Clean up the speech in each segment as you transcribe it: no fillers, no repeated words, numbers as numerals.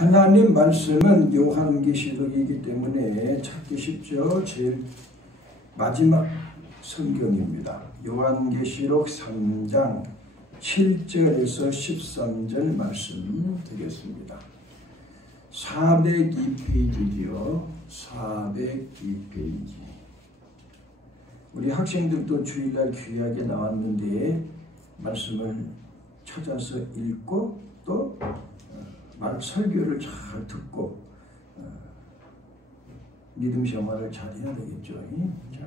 하나님 말씀은 요한계시록이기 때문에 찾기 쉽죠. 제일 마지막 성경입니다. 요한계시록 3장 7절에서 13절 말씀 드리겠습니다. 402페이지지요. 402페이지. 우리 학생들도 주일날 귀하게 나왔는데 말씀을 찾아서 읽고 또 설교를 잘 듣고 믿음 생활을 잘 해야 되겠죠. 자,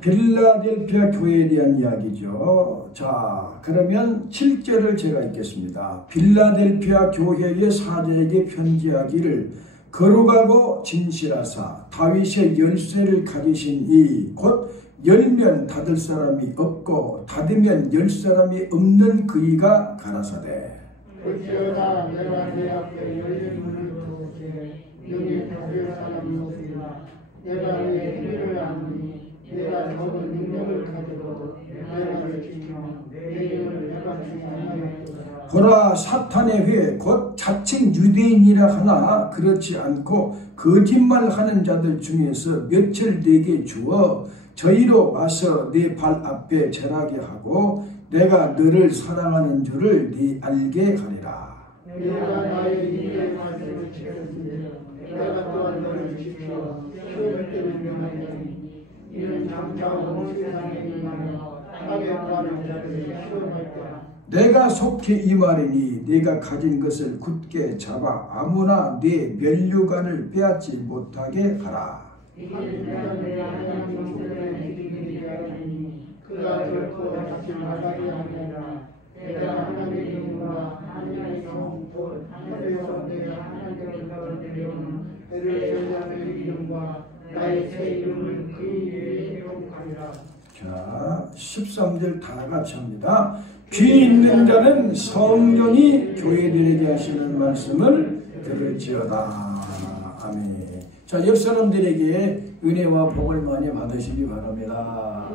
빌라델피아 교회에 대한 이야기죠. 자, 그러면 7절을 제가 읽겠습니다. 빌라델피아 교회의 사제에게 편지하기를 거룩하고 진실하사 다윗의 열쇠를 가지신 이 곧 열면 닫을 사람이 없고 닫으면 열 사람이 없는 그이가 가라사대. 어찌하다 내가 내 앞에 열린 문을 두었기에 여기 닫을 사람이 없으리라. 내가 내 일을 아노니 내가 적은 능력을 가지고 나를 지키며 내 영을 내가 주지 아니하였도다. 보라, 사탄의 회 곧 자칭 유대인이라 하나 그렇지 않고 거짓말하는 자들 중에서 몇을 내게 주어 저희로 와서 네 발 앞에 절하게 하고 내가 너를 사랑하는 줄을 네 알게 하리라. 내가 나의 이의 말씀을 지켰으니 내가 또한 너를 지켜 시험을 명하노니 이는 장차 온 세상에 임하여 악에 빠른 자들을 시험할 거라. 내가 속히 이 말이니 네가 가진 것을 굳게 잡아 아무나 네 면류관을 빼앗지 못하게 하라. 그가 결코 다시 나가지 아니하라. 내가 하나님의 이름과 하나님의 성 곧 하늘에서 내가 하나님의 영광을 내려오는 그의 제자의 이름과 나의 새 이름을 그 위에 회복하리라. 자, 13절 다 같이 합니다. 귀 있는 자는 성령이 교회들에게 하시는 말씀을 들을지어다. 아멘. 자, 옆 사람들에게 은혜와 복을 많이 받으시기 바랍니다.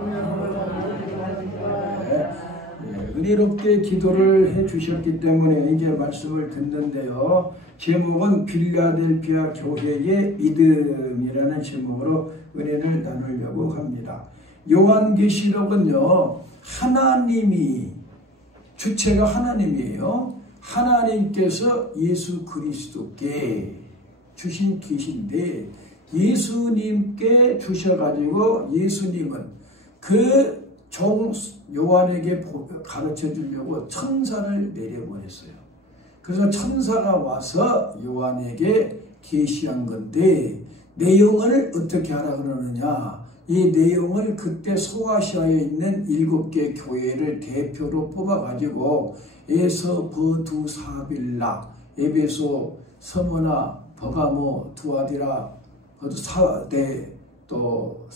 은혜롭게 기도를 해주셨기 때문에 이제 말씀을 듣는데요. 제목은 빌라델피아 교회의 믿음이라는 제목으로 은혜를 나누려고 합니다. 요한계시록은요, 하나님이, 주체가 하나님이에요. 하나님께서 예수 그리스도께 주신 계시인데 예수님께 주셔가지고 예수님은 그 종 요한에게 가르쳐 주려고 천사를 내려보냈어요. 그래서 천사가 와서 요한에게 계시한 건데 내용을 어떻게 하라 그러느냐. 이 내용을 그때 소아시아에 있는 7개 교회를 대표로 뽑아가지고 에서, 버두, 사빌라, 에베소, 서머나, 버가모, 두아디라, 사대, 또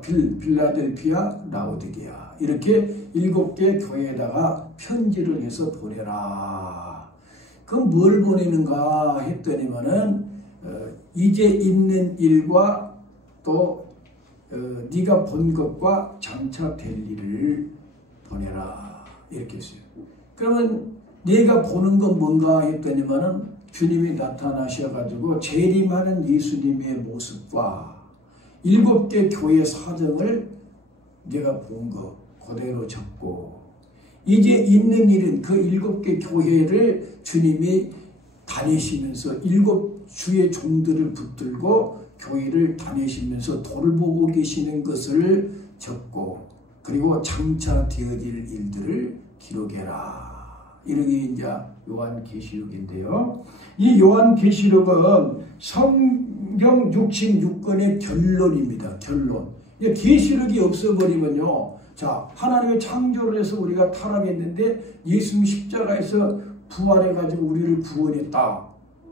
빌라델피아, 라오디게아 이렇게 7개 교회에다가 편지를 해서 보내라. 그럼 뭘 보내는가 했더니만은 이제 있는 일과 또 네가 본 것과 장차 될 일을 보내라 이렇게 했어요. 그러면 네가 보는 건 뭔가 했더니만은 주님이 나타나셔가지고 재림하는 예수님의 모습과 7개 교회 사정을 내가 본 거 그대로 적고 이제 있는 일은 그 7개 교회를 주님이 다니시면서 7주의 종들을 붙들고 교회를 다니시면서 돌보고 계시는 것을 적고 그리고 장차 되어질 일들을 기록해라. 이렇게 이제 요한계시록인데요. 이 요한계시록은 성경 66권의 결론입니다. 결론. 계시록이 없어버리면요. 자, 하나님의 창조를 해서 우리가 타락했는데 예수님 십자가에서 부활해가지고 우리를 구원했다.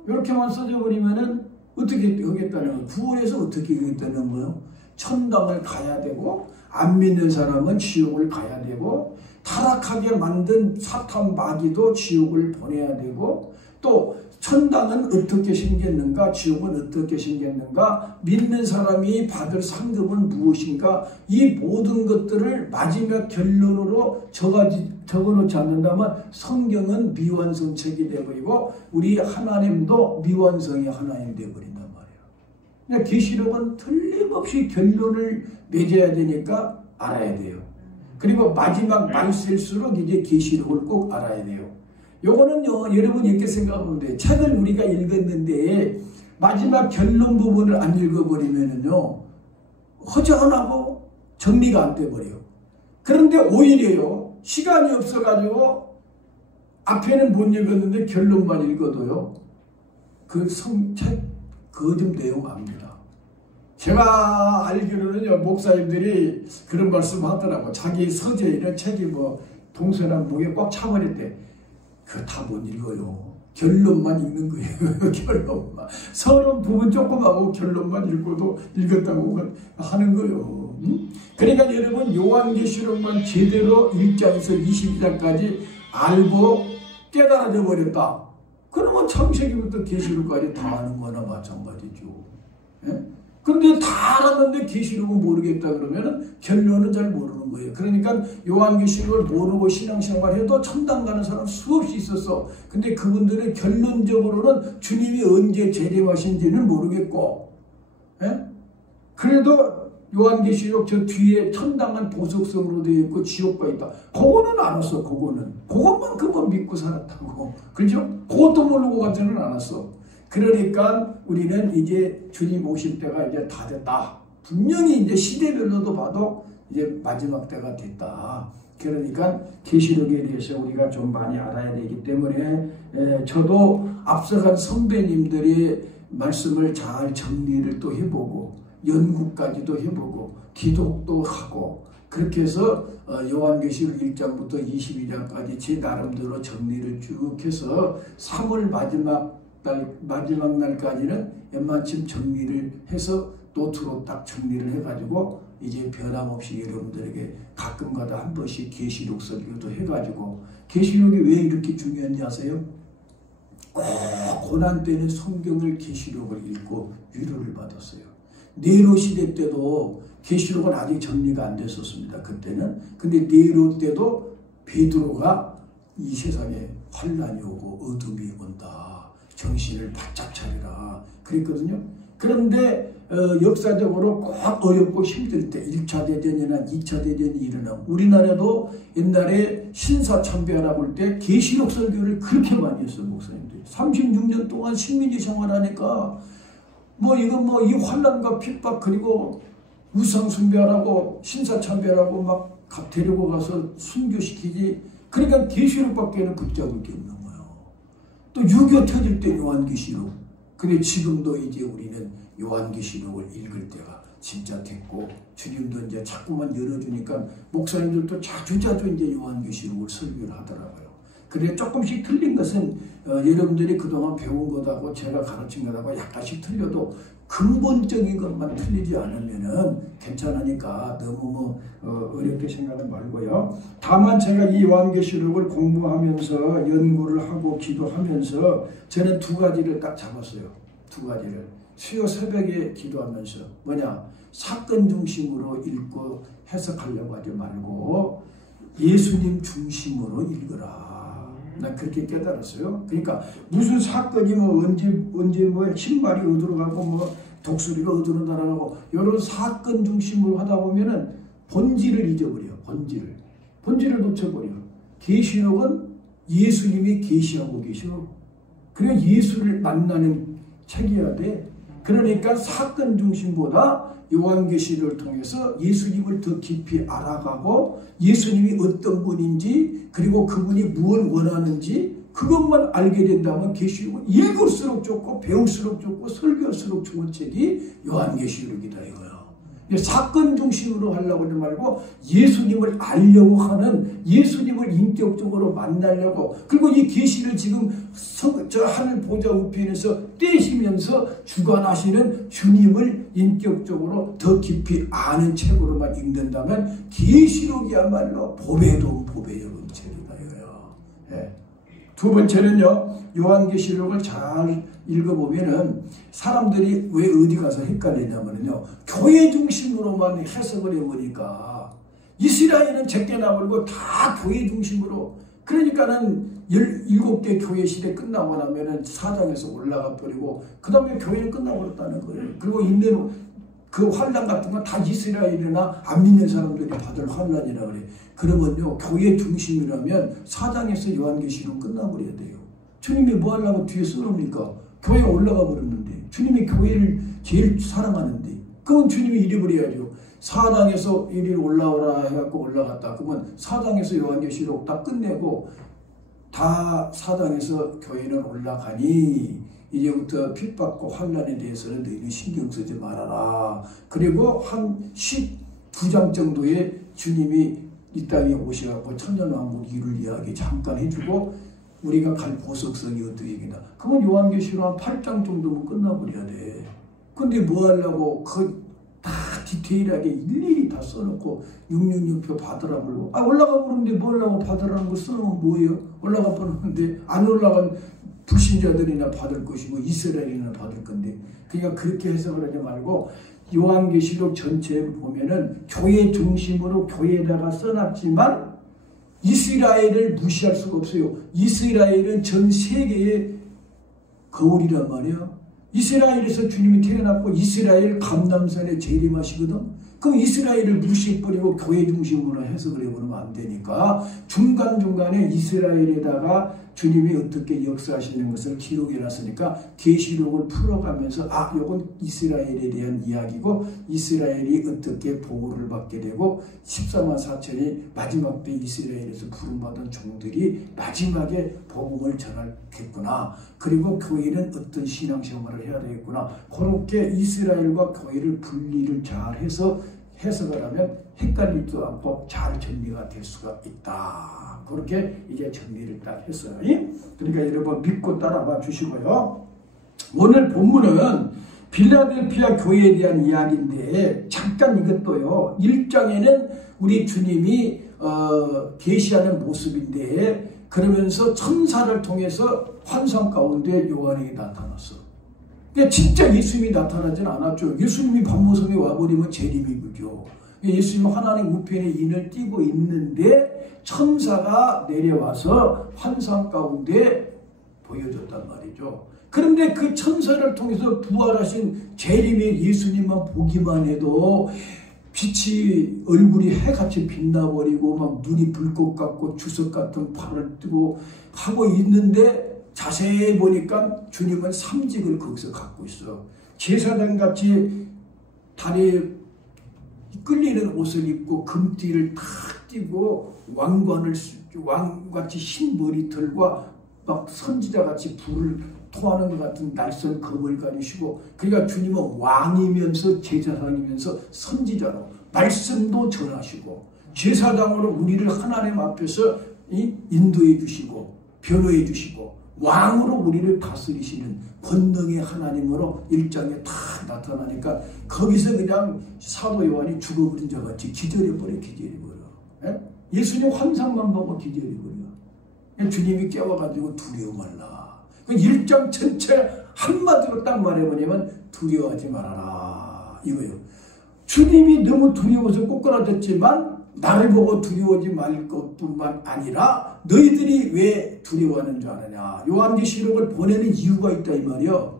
이렇게만 써져버리면은 어떻게 하겠다는 거예요? 구원해서 어떻게 하겠다는 거예요? 천당을 가야 되고 안 믿는 사람은 지옥을 가야 되고 타락하게 만든 사탄 마귀도 지옥을 보내야 되고 또 천당은 어떻게 생겼는가, 지옥은 어떻게 생겼는가, 믿는 사람이 받을 상급은 무엇인가, 이 모든 것들을 마지막 결론으로 적어놓지 않는다면 성경은 미완성책이 되어버리고 우리 하나님도 미완성의 하나님 되어버린단 말이에요. 그러니까 계시록은 틀림없이 결론을 맺어야 되니까 알아야 돼요. 그리고 마지막 말셀수록 이제 계시록을 꼭 알아야 돼요. 요거는요, 여러분 이렇게 생각하면 돼요. 책을 우리가 읽었는데 마지막 결론 부분을 안 읽어버리면은요, 허전하고 정리가 안 돼버려요. 그런데 오히려요, 시간이 없어가지고 앞에는 못 읽었는데 결론만 읽어도요, 그 책, 그 좀 내용 압니다. 제가 알기로는요, 목사님들이 그런 말씀 하더라고. 자기 서재 이런 책이 뭐 동서남 목에 꽉 차버렸대. 그거 다 못 읽어요. 결론만 읽는 거예요. 결론만. 서론 부분 조금 하고 결론만 읽어도 읽었다고 하는 거예요. 그러니까 여러분 요한계시록만 제대로 1장에서 22장까지 알고 깨달아져 버렸다. 그러면 창세기부터 계시록까지 다 아는 거나 마찬가지죠. 예? 근데 다 알았는데 계시록은 모르겠다 그러면 결론은 잘 모르는 거예요. 그러니까 요한계시록을 모르고 신앙생활해도 천당 가는 사람 수없이 있었어. 근데 그분들은 결론적으로는 주님이 언제 재림하신지는 모르겠고, 예? 그래도 요한계시록 저 뒤에 천당은 보석성으로 되어 있고 지옥가 있다. 그거는 알았어. 그것만큼은 믿고 살았다고. 그죠? 그것도 모르고 가지는 않았어. 그러니까 우리는 이제 주님 오실 때가 이제 다 됐다. 분명히 이제 시대별로도 봐도 이제 마지막 때가 됐다. 그러니까 계시록에 대해서 우리가 좀 많이 알아야 되기 때문에 저도 앞서간 선배님들의 말씀을 잘 정리를 또 해보고 연구까지도 해보고 기독도 하고 그렇게 해서 요한계시록 1장부터 22장까지 제 나름대로 정리를 쭉 해서 3월 마지막 날까지는 웬만큼 정리를 해서 노트로 딱 정리를 해가지고 이제 변함없이 여러분들에게 가끔가다 한 번씩 계시록 설교도 해가지고 계시록이 왜 이렇게 중요한지 아세요? 꼭 고난 때는 성경을 계시록을 읽고 위로를 받았어요. 네로 시대 때도 계시록은 아직 정리가 안 됐었습니다. 그때는. 근데 네로 때도 베드로가 이 세상에 환난이 오고 어둠이 온다. 정신을 바짝 차리라 그랬거든요. 그런데 역사적으로 꼭 어렵고 힘들 때 1차 대전이나 2차 대전이 일어나고 우리나라도 옛날에 신사참배하라 볼 때 계시록 설교를 그렇게 많이 했어요. 목사님들이 36년 동안 식민지 생활하니까 이건 이 환난과 핍박 그리고 우상 숭배하라고 신사참배하라고 막 데리고 가서 순교시키지. 그러니까 계시록밖에는 붙잡을 게 없는 거예요. 또 6.25 터질 때 요한계시록. 근데 지금도 이제 우리는 요한계시록을 읽을 때가 진짜 됐고 주님도 이제 자꾸만 열어주니까 목사님들도 자주 이제 요한계시록을 설교를 하더라고요. 그래 조금씩 틀린 것은 여러분들이 그동안 배운 것하고 제가 가르친 것하고 약간씩 틀려도 근본적인 것만 틀리지 않으면은 괜찮으니까 너무 어렵게 생각하지 말고요. 다만 제가 이 요한계시록을 공부하면서 연구를 하고 기도하면서 저는 두 가지를 딱 잡았어요. 두 가지를. 수요 새벽에 기도하면서 사건 중심으로 읽고 해석하려고 하지 말고 예수님 중심으로 읽어라. 난 그렇게 깨달았어요. 그러니까 무슨 사건이 언제 신발이 어디로 가고 독수리가 어디로 날아가고 이런 사건 중심으로 하다 보면은 본질을 잊어버려. 본질을 놓쳐버려. 계시록은 예수님이 계시하고 계셔. 그래 예수를 만나는 책이어야 돼. 그러니까 사건 중심보다 요한계시록을 통해서 예수님을 더 깊이 알아가고 예수님이 어떤 분인지 그리고 그분이 무엇을 원하는지 그것만 알게 된다면 계시록은 읽을수록 좋고 배울수록 좋고 설교할수록 좋은 책이 요한계시록이다 이거야. 사건 중심으로 하려고 하지 말고 예수님을 알려고 하는 예수님을 인격적으로 만나려고 그리고 이 계시를 지금 저 하늘 보좌 우편에서 떼시면서 주관하시는 주님을 인격적으로 더 깊이 아는 책으로만 읽는다면 계시록이야말로 보배도 보배여운 책이다 이거예요. 두 번째는요 요한계시록을 잘 읽어보면은 사람들이 왜 어디 가서 헷갈리냐면요. 교회 중심으로만 해석을 해보니까 이스라엘은 제껴나버리고 다 교회 중심으로. 그러니까는 17개 교회 시대 끝나고 나면은 4장에서 올라가 버리고 그 다음에 교회는 끝나버렸다는 거예요. 그리고 있는 그 환란 같은 건 다 이스라엘이나 안 믿는 사람들이 받을 환란이라 그래. 그러면요, 교회 중심이라면 4장에서 요한계시록 끝나버려야 돼요. 주님이 뭐 하려고 뒤에 써놓습니까? 교회 올라가 버렸는데, 주님이 교회를 제일 사랑하는데, 그건 주님이 이리 버려야죠. 4장에서 이리 올라오라 해갖고 올라갔다. 그러면 4장에서 요한계시록 딱 끝내고 다 4장에서 교회는 올라가니 이제부터 핍박과 환난에 대해서는 너희는 신경 쓰지 말아라. 그리고 한 19장 정도에 주님이 이 땅에 오셔갖고 천년왕국 이룰 이야기 잠깐 해주고 우리가 갈 보석성이 어떻게 얘기다. 그건 요한계시록 한 8장 정도면 끝나버려야 돼. 근데 뭐 하려고 다 디테일하게 일일이 다 써놓고 666표 받으라고. 올라가 보는데 뭐 하려고 받으라는 거 써놓으면 뭐예요? 올라가 보는데 안 올라간 불신자들이나 받을 것이고 이스라엘이나 받을 건데. 그러니까 그렇게 해석을 하지 말고 요한계시록 전체에 보면은 교회 중심으로 교회에다가 써놨지만 이스라엘을 무시할 수가 없어요. 이스라엘은 전 세계의 거울이란 말이에요. 이스라엘에서 주님이 태어났고 이스라엘 감람산에 재림하시거든. 그럼 이스라엘을 무시해버리고 교회 중심으로 해석을 해버리면 안 되니까 중간중간에 이스라엘에다가 주님이 어떻게 역사하시는 것을 기록해놨으니까 계시록을 풀어가면서 이건 이스라엘에 대한 이야기고 이스라엘이 어떻게 보호를 받게 되고 14만 4천이 마지막 때 이스라엘에서 부름받은 종들이 마지막에 복음을 전하겠구나. 그리고 교회는 어떤 신앙생활을 해야 되겠구나. 그렇게 이스라엘과 교회를 분리를 잘 해서 해석을 하면 헷갈리지도 않고 잘 정리가 될 수가 있다. 그렇게 이제 정리를 딱 했어요. 그러니까 여러분 믿고 따라봐 주시고요. 오늘 본문은 빌라델피아 교회에 대한 이야기인데 잠깐 이것도요. 1장에는 우리 주님이 계시하는 모습인데 그러면서 천사를 통해서 환상 가운데 요한에게 나타났어. 근데 진짜 예수님이 나타나진 않았죠. 예수님이 밤모섬에 와버리면 재림이 그죠. 예수님은 하나님 우편에 인을 띄고 있는데 천사가 내려와서 환상 가운데 보여줬단 말이죠. 그런데 그 천사를 통해서 부활하신 재림의 예수님만 보기만 해도 빛이 얼굴이 해같이 빛나버리고 막 눈이 불꽃 같고 주석 같은 팔을 뜨고 하고 있는데 자세히 보니까 주님은 삼직을 거기서 갖고 있어. 제사장같이 다리에 끌리는 옷을 입고 금띠를 탁 띠고 왕같이 흰 머리털과 막 선지자같이 불을 토하는 것 같은 날선 검을 가지시고 그러니까 주님은 왕이면서 제사장이면서 선지자로 말씀도 전하시고 제사장으로 우리를 하나님 앞에서 인도해 주시고 변호해 주시고 왕으로 우리를 다스리시는 권능의 하나님으로 1장에 다 나타나니까 거기서 그냥 사도 요한이 죽어버린 자 같이 기절해버려. 예수님 환상만 보고 기절해버려. 주님이 깨워가지고 두려워 말라. 1장 전체 한마디로 딱 말해보냐면 두려워하지 말아라 이거예요. 주님이 너무 두려워서 꼬꾸라졌지만 나를 보고 두려워하지 말 것뿐만 아니라 너희들이 왜 두려워하는 줄 아느냐. 요한계시록을 보내는 이유가 있다 이 말이요.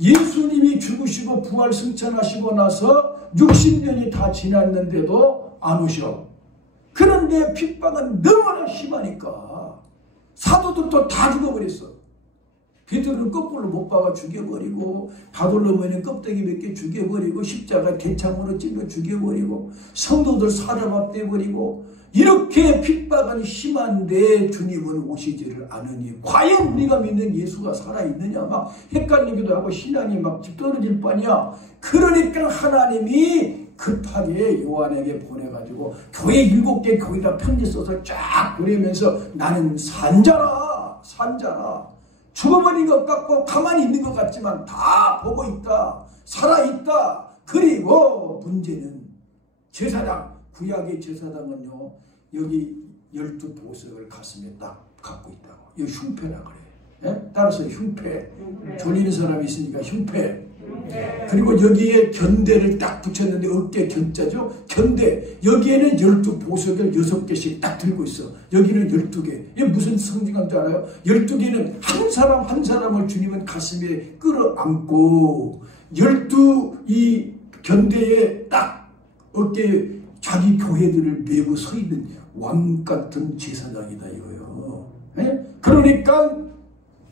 예수님이 죽으시고 부활 승천하시고 나서 60년이 다 지났는데도 안 오셔. 그런데 핍박은 너무나 심하니까 사도들도 다 죽어버렸어. 베드로는 거꾸로 못 박아 죽여버리고 바돌로면에 껍데기 몇 개 죽여버리고 십자가 대창으로 찔러 죽여버리고 성도들 사자밥 떼버리고 이렇게 핍박은 심한데 주님은 오시지를 않으니 과연 우리가 믿는 예수가 살아있느냐 막 헷갈리기도 하고 신앙이 막 떨어질 뻔이야. 그러니까 하나님이 급하게 요한에게 보내가지고 교회 7개 교회다 편지 써서 쫙 보내면서 나는 산자라 죽어버린 것 같고 가만히 있는 것 같지만 다 보고 있다. 살아있다. 그리고 문제는 제사장, 구약의 제사장은요. 여기 12보석을 가슴에 딱 갖고 있다고. 여기 흉패라 그래. 예? 따라서 흉패. 졸리는 사람이 있으니까 흉패. 그리고 여기에 견대를 딱 붙였는데 어깨 견자죠? 견대. 여기에는 12보석을 6개씩 딱 들고 있어. 여기는 12개. 이게 무슨 성징한 줄 알아요? 12개는 한 사람 한 사람을 주님은 가슴에 끌어안고 12이 견대에 딱 어깨에 자기 교회들을 메고 서 있는 왕 같은 제사장이다 이거예요. 예? 그러니까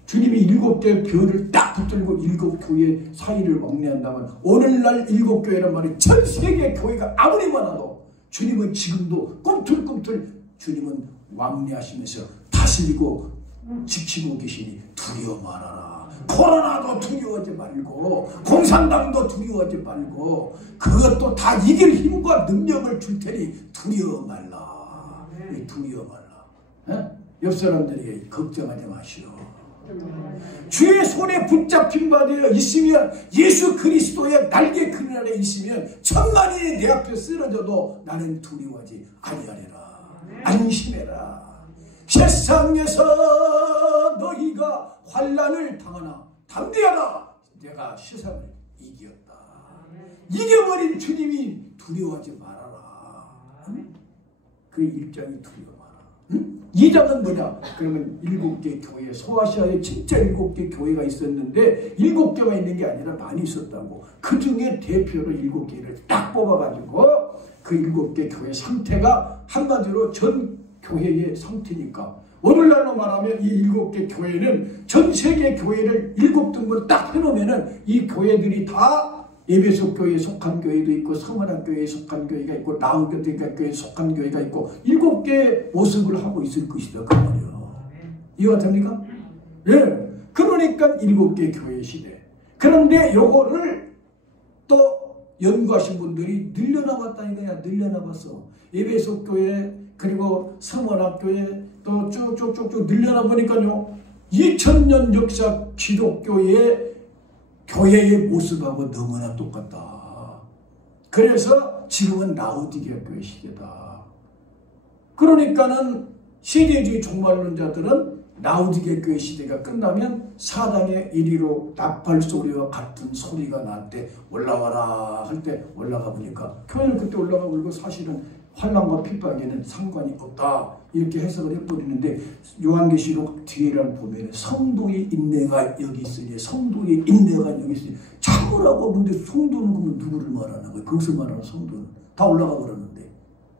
주님이 7개의 별을 딱 붙들고 7교회 사이를 왕래한다면 오늘날 7교회란 말이 전 세계 교회가 아무리 많아도 주님은 지금도 꿈틀꿈틀 주님은 왕래하시면서 다스리고 지키고 계시니 두려워 말아라. 코로나도 두려워하지 말고 공산당도 두려워하지 말고 그것도 다 이길 힘과 능력을 줄 테니 두려워 말라. 두려워 말라. 에? 옆 사람들에게 걱정하지 마시오. 주의 손에 붙잡힌 바 되어 있으면 예수 그리스도의 날개 그늘 아래 있으면 천만이 내 앞에 쓰러져도 나는 두려워하지 아니하리라. 안심해라. 세상에서 너희가 환난을 당하나 담대하라. 내가 세상을 이겼다. 이겨버린 주님이 두려워하지 말아라. 그 일장이 두려워 마라. 2장은 뭐냐? 그러면 7개 교회, 소아시아에 진짜 7개 교회가 있었는데 7개가 있는 게 아니라 많이 있었다고. 그 중에 대표로 7개를 딱 뽑아가지고 그 7개 교회 상태가 한마디로 전 교회의 상태니까 오늘날로 말하면 이 7개 교회는 전 세계 교회를 7등분 딱 해놓으면은 이 교회들이 다 에베소 교회에 속한 교회도 있고 서머나 교회에 속한 교회가 있고 라우디게아 교회에 속한 교회가 있고 7개의 모습을 하고 있을 것이다 그 말이에요. 이해가 됩니까? 예. 그러니까 7개 교회 시대. 그런데 요거를 또 연구하신 분들이 늘려나갔다 이거야. 늘려나갔어. 에베소 교회 그리고 서머나 교회 또 쭉쭉쭉쭉 늘려나 보니까요. 2000년 역사 기독교의 교회의 모습하고 너무나 똑같다. 그래서 지금은 라우디게아 교회 시대다. 그러니까는 세대주의 종말론자들은 라우디게아 교회 시대가 끝나면 사당의 이리로 나팔 소리와 같은 소리가 날 때 올라와라 할 때 올라가 보니까 교회는 그때 올라가 버리고 사실은 환난과 핍박에는 상관이 없다 이렇게 해석을 해버리는데 요한계시록 뒤에를 보면 성도의 인내가 여기 있으니 성도의 인내가 여기 있으니 참으라고. 근데 성도는 그러면 누구를 말하는 거예요? 그것을 말하는 성도는 다 올라가 버렸는데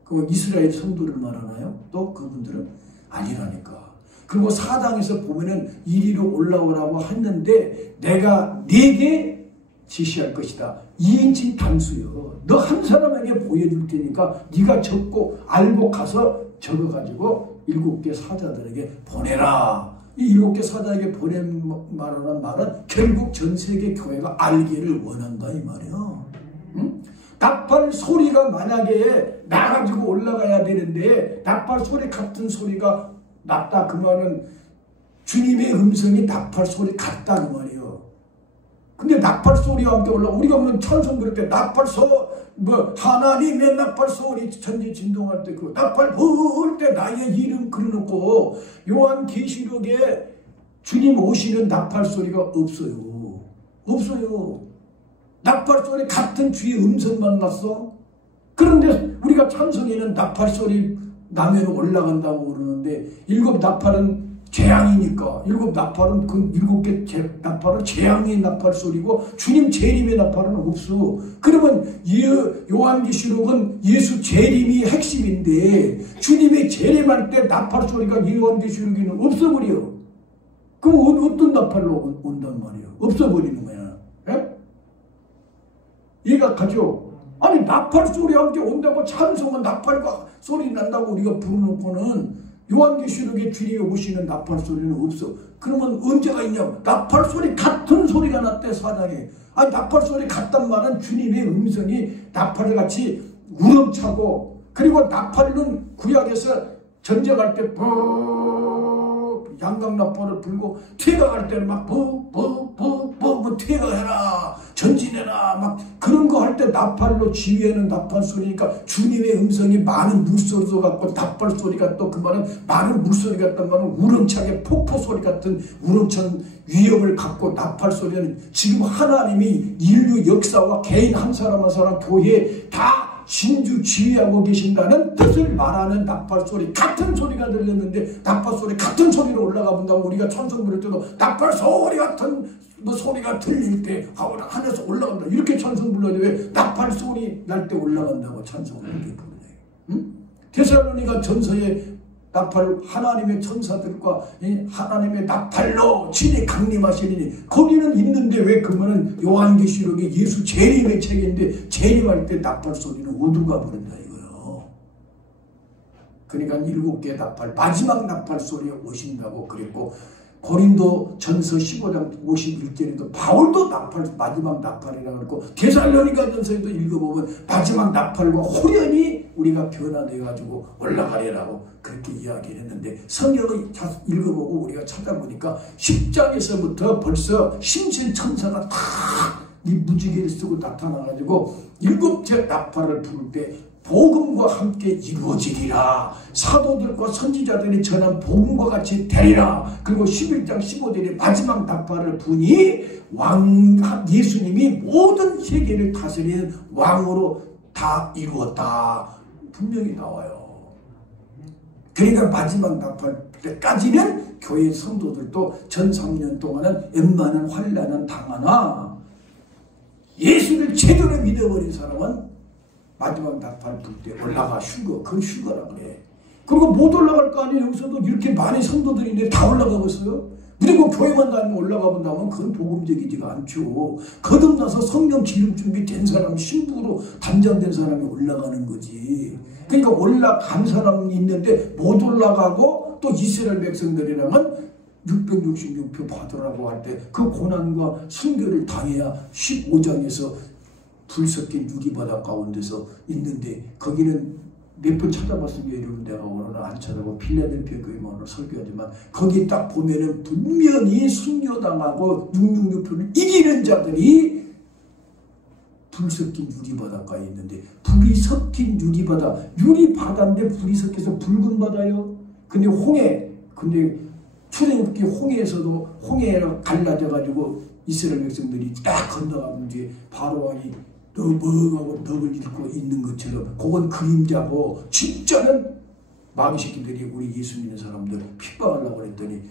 그 이스라엘 성도를 말하나요? 또 그분들은 아니라니까. 그리고 사당에서 보면은 이리로 올라오라고 했는데 내가 네게 지시할 것이다. 2인칭 단수요. 너 한 사람에게 보여줄 테니까 네가 적고 알고 가서 적어가지고 7개 사자들에게 보내라. 이 7개 사자에게 보내라는 말은 결국 전 세계 교회가 알기를 원한다 이 말이야. 응? 나팔 소리가 만약에 나가지고 올라가야 되는데 나팔 소리 같은 소리가 났다 그 말은 주님의 음성이 나팔 소리 같다 그 말이에요. 근데 나팔 소리와 함께 올라 우리가 보면 찬송 그럴 때 나팔 뭐 하나님의 나팔 소리 천지 진동할 때 그 나팔 불 때 나의 이름 그려놓고 요한계시록에 주님 오시는 나팔 소리가 없어요. 없어요. 나팔 소리 같은 주의 음성만 났어. 그런데 우리가 찬송에는 나팔 소리 나면 올라간다고 그러는데 7 나팔은 재앙이니까 7 나팔은 그 7개 나팔은 재앙의 나팔 소리고 주님 재림의 나팔은 없어. 그러면 요한계시록은 예수 재림이 핵심인데 주님의 재림할 때 나팔 소리가 요한계시록에는 없어버려. 그럼 어떤 나팔로 온단 말이에요? 없어버리는 거야. 예? 이해가 가죠? 아니 나팔 소리와 함께 온다고 찬송은 나팔과 소리 난다고 우리가 부르놓고는 요한계시록에 주님이 오시는 나팔 소리는 없어. 그러면 언제가 있냐고. 나팔 소리 같은 소리가 났대 사당에. 아니 나팔 소리 같단 말은 주님의 음성이 나팔을 같이 우렁차고 그리고 나팔은 구약에서 전쟁할 때 양강 나팔을 불고 퇴각할 때는 막 퇴각해라 전진해라 막 그런 거 할 때 나팔로 지휘하는 나팔 소리니까 주님의 음성이 많은 물소리도 같고 나팔 소리가 또 그 말은 많은 물소리 같단 말은 우렁차게 폭포 소리 같은 우렁찬 위협을 갖고 나팔 소리는 지금 하나님이 인류 역사와 개인 한 사람 한 사람 교회에 다 진주 지휘하고 계신다는 뜻을 말하는 나팔 소리 같은 소리가 들렸는데 나팔 소리 같은 소리로 올라가 본다면 우리가 찬송 부를 때도 나팔 소리 같은 소리가 들릴 때 하늘에서 올라간다 이렇게 찬송 불러야 돼. 왜 나팔 소리 날 때 올라간다고 찬송을 이렇게 부르네. 응? 데살로니가 전서에 나팔 하나님의 천사들과 하나님의 나팔로 진히 강림하시니 거기는 있는데 왜 그러면은 요한계시록에 예수 재림의 책인데 재림할 때 나팔 소리는 어디가 부른다 이거요. 그러니까 7개의 나팔 마지막 나팔 소리에 오신다고 그랬고 고린도 전서 15장 51절에도 바울도 나팔 마지막 나팔이라고 했고 데살로니가 전서에도 읽어보면 마지막 나팔과 호련히 우리가 변화되어 가지고 올라가리라고 그렇게 이야기를 했는데 성경을 읽어보고 우리가 찾아보니까 10장에서부터 벌써 심신 천사가 다 이 무지개를 쓰고 나타나가지고 7째 나팔을 부를 때 복음과 함께 이루어지리라. 사도들과 선지자들이 전한 복음과 같이 되리라. 그리고 11장 15절에 마지막 나팔을 부니 예수님이 모든 세계를 다스리는 왕으로 다 이루었다. 분명히 나와요. 그러니까 마지막 나팔 때까지는 교회 성도들도 전 3년 동안은 웬만한 환난은 당하나 예수를 제대로 믿어버린 사람은 마지막 나팔 불 때 올라가 휴거. 그건 휴거라 그래. 그리고 못 올라갈 거 아니에요. 여기서도 이렇게 많은 성도들이 있는데 다 올라가고 있어요. 무조건 교회만 다니면 올라가 본다면 그건 복음적이지가 않죠. 거듭나서 성령 기름 준비된 사람, 신부로 단장된 사람이 올라가는 거지. 그러니까 올라간 사람이 있는데 못 올라가고 또 이스라엘 백성들이라면 666표 받으라고 할 때 그 고난과 순교를 당해야 15장에서 불 섞인 유리바다 가운데서 있는데 거기는 몇 번 찾아봤으면 여러분 내가 오늘은 안 찾아보고 필라델피아 교회만 오늘 설교하지만 거기 딱 보면은 분명히 순교당하고 666표를 이기는 자들이 불 섞인 유리바닷가에 있는데 불이 섞인 유리바다인데 불이 섞여서 붉은 바다요. 근데 출애굽기 홍해에서도 홍해가 갈라져 가지고 이스라엘 백성들이 딱 건너가면 이제 바로왕이 너멍하고 넋을 잃고 있는 것처럼 그건 그림자고 진짜는 마귀 새끼들이 우리 예수 믿는 사람들 핍박하려고 그랬더니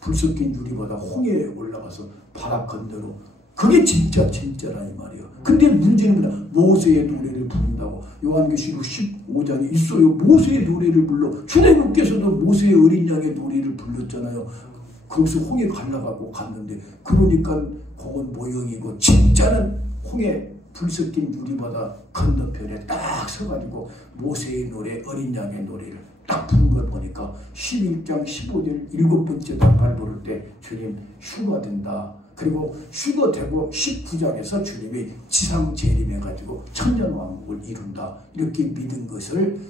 불 섞인 유리보다 홍해에 올라가서 바다 건너로 그게 진짜라 이 말이에요. 근데 문제는 뭐냐? 모세의 노래를 부른다고. 요한계시록 15장에 있어요. 모세의 노래를 불러. 출애굽께서도 모세의 어린 양의 노래를 불렀잖아요. 거기서 홍해 갈라가고 갔는데 그러니까 그건 모형이고 진짜는 홍해 불 섞인 유리바다 건너편에 딱 서가지고 모세의 노래, 어린 양의 노래를 딱 부른 걸 보니까 11장 15절 7번째 나팔 부를 때 주님 휴가 된다. 그리고 휴거되고 19장에서 주님이 지상 재림해가지고 천년왕국을 이룬다. 이렇게 믿은 것을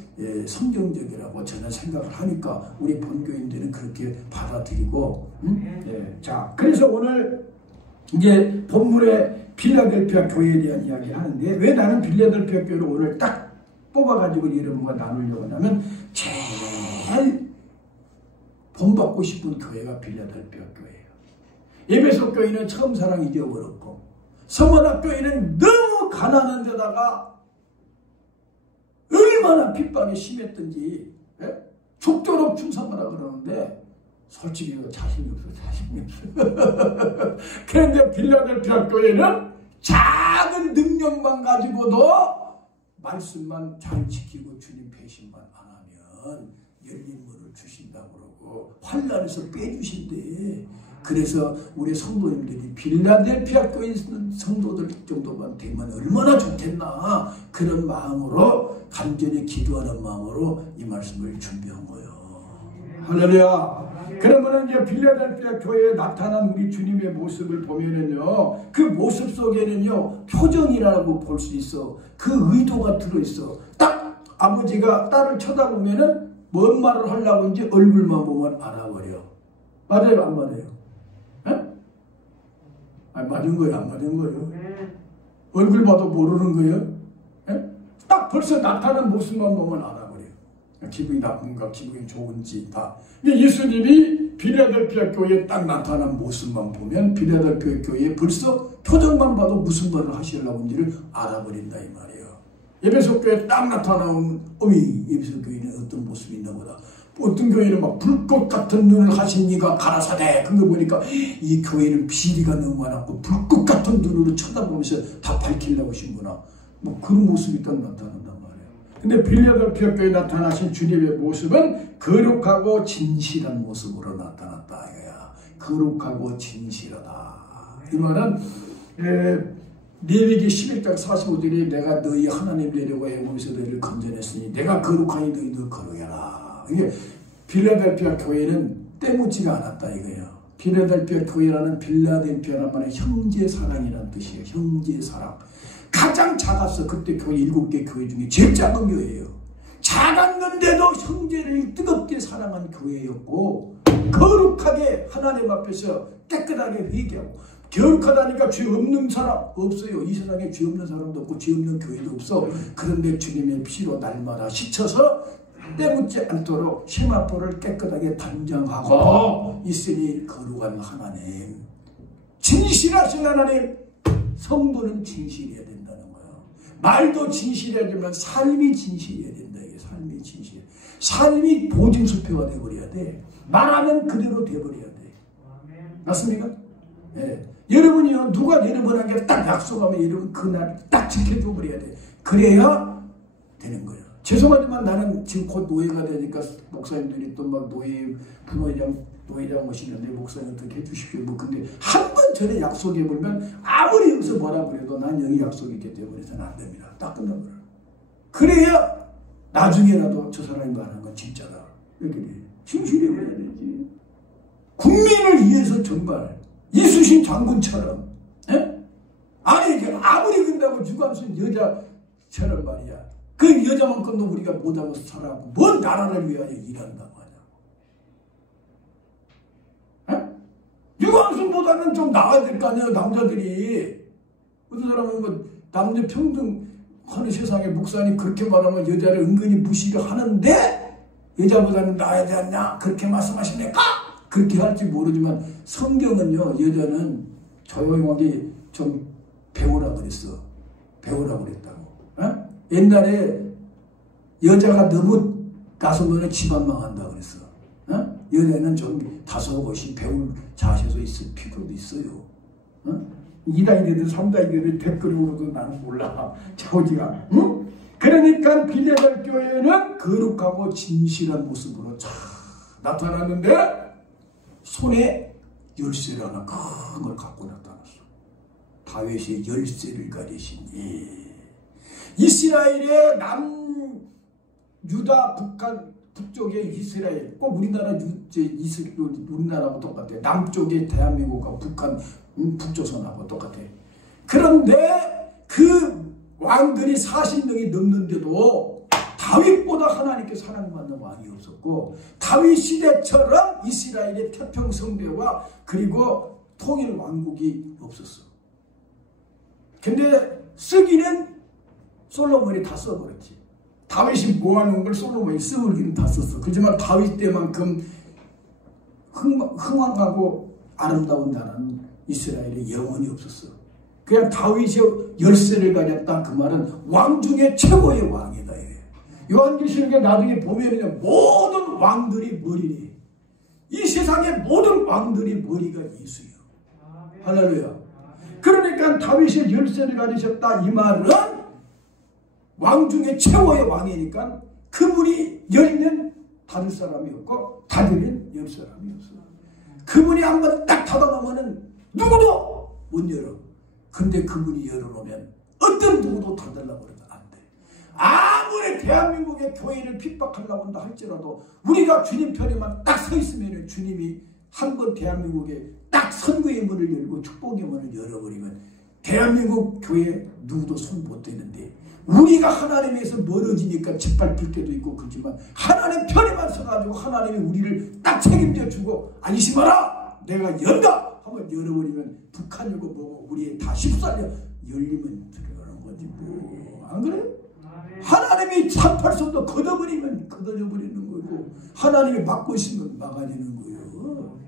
성경적이라고 저는 생각을 하니까 우리 본교인들은 그렇게 받아들이고 자, 그래서 오늘 이제 본문에 필라델피아 교회에 대한 이야기를 하는데 왜 나는 필라델피아 교회를 오늘 딱 뽑아가지고 여러분과 나누려고 하냐면 제일 본받고 싶은 교회가 필라델피아 교회예요. 에베소 교회는 처음 사랑 잊어버렸고 서머나 교회는 너무 가난한 데다가 얼마나 핍박이 심했던지 죽도록 충성하라 그러는데 솔직히 자신이 없어. 그런데 필라델피아 교회는 작은 능력만 가지고도 말씀만 잘 지키고 주님 배신만 안 하면 열린 문을 주신다고 그러고 환난에서 빼주신대. 그래서 우리 성도님들이 필라델피아 교회 성도들 정도만 되면 얼마나 좋겠나 그런 마음으로 간절히 기도하는 마음으로 이 말씀을 준비한 거예요. 할렐루야. 그러면 이제 필라델피아 교회에 나타난 우리 주님의 모습을 보면은요, 그 모습 속에는요 표정이라고 볼 수 있어. 그 의도가 들어있어. 딱 아버지가 딸을 쳐다보면은 뭔 말을 하려고 하는지 얼굴만 보면 알아버려. 맞아요, 안 맞아요? 에? 아니, 맞은 거예요, 안 맞은 거예요? 얼굴 봐도 모르는 거예요. 예? 딱 벌써 나타나는 모습만 보면 알아버려요. 기분이 나쁜가 기분이 좋은지 다. 예수님이 빌라델피아 교회에 딱 나타난 모습만 보면 빌라델피아 교회에 벌써 표정만 봐도 무슨 말을 하시려고인지를 알아버린다 이 말이에요. 에베소 교회에 딱 나타나면 에베소 교회는 어떤 모습이 있나 보다. 어떤 교회는 막 불꽃 같은 눈을 하신 이가 가라사대. 그거 보니까 이 교회는 비리가 너무 많았고 불꽃 같은 눈으로 쳐다보면서 다 밝히려고 하신구나. 뭐 그런 모습이 딱 나타난단 말이에요. 근데 빌라델피아 교회에 나타나신 주님의 모습은 거룩하고 진실한 모습으로 나타났다 이거야. 거룩하고 진실하다. 이 말은 레위기 11장 45절에 내가 너희 하나님 되려고 애굽에서 너희를 건져냈으니 내가 거룩하니 너희도 거룩해라. 이게 빌라델피아 교회는 때묻지가 않았다 이거예요. 빌라델피아 교회라는 빌라델피아란 말은 형제 사랑이라는 뜻이에요. 형제 사랑. 가장 작았어. 그때 교회 7개 교회 중에 제일 작은 교회예요. 작았는데도 형제를 뜨겁게 사랑한 교회였고 거룩하게 하나님 앞에서 깨끗하게 회개하고 거룩하다니까 죄 없는 사람 없어요. 이 세상에 죄 없는 사람도 없고 죄 없는 교회도 없어. 그런데 주님의 피로 날마다 씻어서 때묻지 않도록 세마포를 깨끗하게 단장하고 있으니 거룩한 하나님, 진실하신 하나님. 성도는 진실해야 된다는 거예요. 말도 진실해야 되면 삶이 진실해야 된다. 이게 삶이 진실. 삶이 보증수표가 돼버려야 돼. 말하면 그대로 돼버려야 돼. 맞습니까? 네. 여러분이요, 누가 여러분한 게 딱 약속하면 여러분 그날 딱 지켜줘 버려야 돼. 그래야 되는 거예요. 죄송하지만 나는 지금 곧 노예가 되니까 목사님들이 또 막 노예장 오시는데 목사님 어떻게 해주십시오. 뭐 근데 한 번 전에 약속해 보면 아무리 여기서 뭐라 그래도 난 여기 약속이 있기 때문에 저는 안 됩니다. 딱 끝나버려요. 그래야 나중에라도 저 사람이 말하는 건 진짜다. 이렇게 진실해 버려야 되지. 국민을 위해서 정말 이수신 장군처럼, 에? 아니 아무리 근다고 주관순 여자처럼 말이야. 그 여자만큼도 우리가 못하고 살아고 뭔 나라를 위하여 일한다고 하냐고. 유관순보다는 좀 나아야 될 거 아니에요. 남자들이. 어떤 사람은 뭐 남녀 평등하는 세상에 목사님 그렇게 말하면 여자를 은근히 무시를 하는데 여자보다는 나아야 되지 않냐 그렇게 말씀하십니까? 그렇게 할지 모르지만 성경은요, 여자는 조용하게 좀 배우라 그랬어. 배우라 그랬다고. 어? 옛날에 여자가 너무 나서면 집안 망한다 그랬어. 어? 여자는 좀 다소곳이 배울 자세도 있을 필요도 있어요. 어? 2단이 되든 3단이 되든 댓글로도 나는 몰라. 자오지가. 응? 그러니까 빌라델 교회는 거룩하고 진실한 모습으로 쫙 나타났는데 손에 열쇠를 하나 큰 걸 갖고 나타났어. 다윗의 열쇠를 가리시니 이스라엘의 유다 북한 북쪽의 이스라엘 꼭 우리나라하고 똑같아. 남쪽의 대한민국과 북한 북조선하고 똑같아. 그런데 그 왕들이 40명이 넘는데도 다윗보다 하나님께 사랑받는 왕이 없었고 다윗 시대처럼 이스라엘의 태평성대와 그리고 통일 왕국이 없었어. 근데 쓰기는 솔로몬이 다 써버렸지. 다윗이 모아놓은 걸 솔로몬이 쓰기는 다 썼어. 그렇지만 다윗 때만큼 흥왕하고 아름다운 나라는 이스라엘에 영원히 없었어. 그냥 다윗이 열쇠를 가졌다. 그 말은 왕 중에 최고의 왕이다. 요한계시록에 나중에 보면 모든 왕들이 머리래. 이 세상의 모든 왕들이 머리가 예수예요. 할렐루야. 그러니까 다윗이 열쇠를 가지셨다. 이 말은 왕 중에 최고의 왕이니까 그분이 열면 닫을 사람이 없고 닫으면 열 사람이 없어. 그분이 한번 딱 닫아놓으면 누구도 못 열어. 근데 그분이 열어놓으면 어떤 누구도 닫으려고 그러면 안 돼. 아무리 대한민국의 교회를 핍박하려고 한다 할지라도 우리가 주님 편에만 딱 서 있으면 주님이 한 번 대한민국에 딱 선구의 문을 열고 축복의 문을 열어버리면 대한민국 교회 누구도 손 못 대는데 우리가 하나님에서 멀어지니까 짓밟힐 때도 있고 그렇지만 하나님 편에만 서가지고 하나님이 우리를 딱 책임져 주고 안심하라 내가 연다 하면 열어버리면 북한이고 뭐고 우리 다 휩쓸려 열리면 들어가는 거지 뭐. 안 그래? 하나님이 38선도 걷어버리면 걷어져 버리는 거고 하나님이 막고 있으면 막아지는 거예요.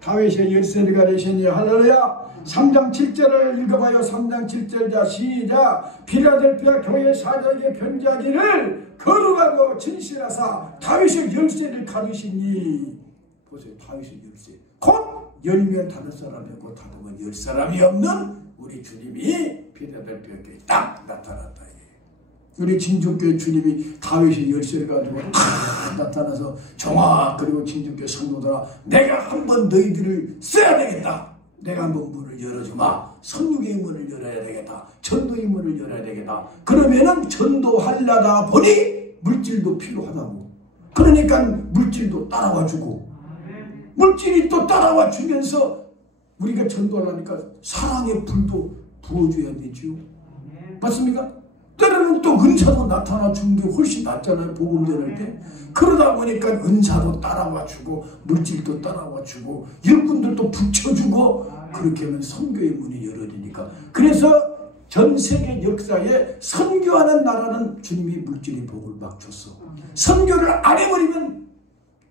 다윗의 열세리가 되시니 할렐루야. 3장 7절을 읽어봐요. 3장 7절 자 시작. 필라델피아 교회 사장에게 편지하기를 거룩하고 진실하사 다윗의 열쇠를 가르시니. 보세요. 다윗의 열쇠 곧 열면 닫을 사람이 없고 닫으면 열 사람이 없는 우리 주님이 필라델피아 교회에 딱 나타났다. 우리 진주교회 주님이 다윗의 열쇠를 가지고 딱 나타나서 정확 그리고 진주교회 성도들아 내가 한번 너희들을 써야 되겠다. 내가 한번 문을 열어주마. 성육의 문을 열어야 되겠다. 전도의 문을 열어야 되겠다. 그러면은 전도하려다 보니 물질도 필요하다고. 그러니까 물질도 따라와 주고 물질이 또 따라와 주면서 우리가 전도하려니까 사랑의 불도 부어줘야 되죠. 맞습니까? 때로는 또 은사도 나타나 주는 게 훨씬 낫잖아요. 복음 전할 때. 그러다 보니까 은사도 따라와 주고 물질도 따라와 주고 일꾼들도 붙여주고 그렇게 하면 선교의 문이 열어지니까. 그래서 전 세계 역사에 선교하는 나라는 주님이 물질의 복을 막 줬어. 선교를 안 해버리면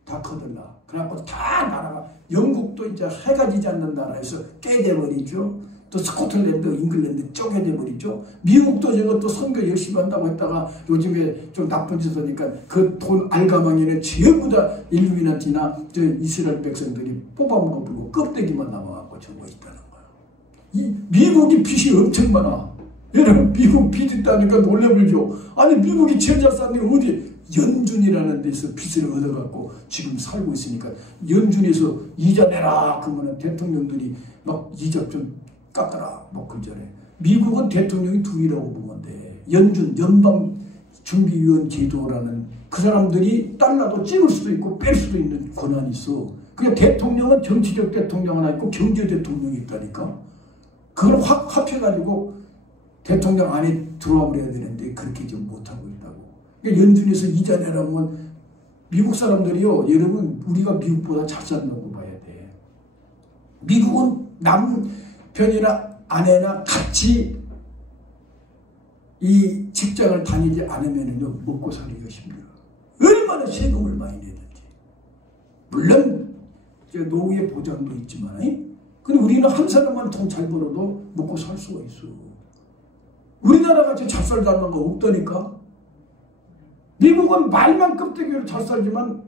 다 거들나. 그래갖고 다 나라가 영국도 이제 해가 지지 않는 나라에서 깨져버리죠. 또 스코틀랜드, 잉글랜드 쪼개져 버리죠. 미국도 저것도 선거 열심히 한다고 했다가 요즘에 좀 나쁜 짓 하니까 그 돈 알가망이는 전부 다 일루미나티나 이스라엘 백성들이 뽑아먹어버리고 껍데기만 남아갖고 저거 있다는 거예요. 이 미국이 빚이 엄청 많아. 여러분 미국 빚 있다니까 놀래버리죠. 아니 미국이 제일 잘 사는 게 어디? 연준이라는 데서 빚을 얻어갖고 지금 살고 있으니까 연준에서 이자 내라 그러면 대통령들이 막 이자 좀 깎아라. 뭐 그 전에 미국은 대통령이 둘이라고 보면 돼. 연준 연방준비위원 제도라는 그 사람들이 달러도 찍을 수도 있고 뺄 수도 있는 권한이 있어. 그러니까 대통령은 정치적 대통령 하나 있고 경제 대통령이 있다니까. 그걸 확 합해가지고 대통령 안에 들어와 버려야 되는데 그렇게 좀 못하고 있다고. 그러니까 연준에서 이자 내라면 미국 사람들이요. 여러분 우리가 미국보다 잘 산다고 봐야 돼. 미국은 남편이나 아내나 같이 이 직장을 다니지 않으면요 먹고 살기가 힘들어. 얼마나 세금을 많이 내든지. 물론 노후의 보장도 있지만, 근데 우리는 한 사람만 돈 잘 벌어도 먹고 살 수가 있어. 우리나라 같이 잘 살다는 거 없다니까. 미국은 말만 껍데기로 잘 살지만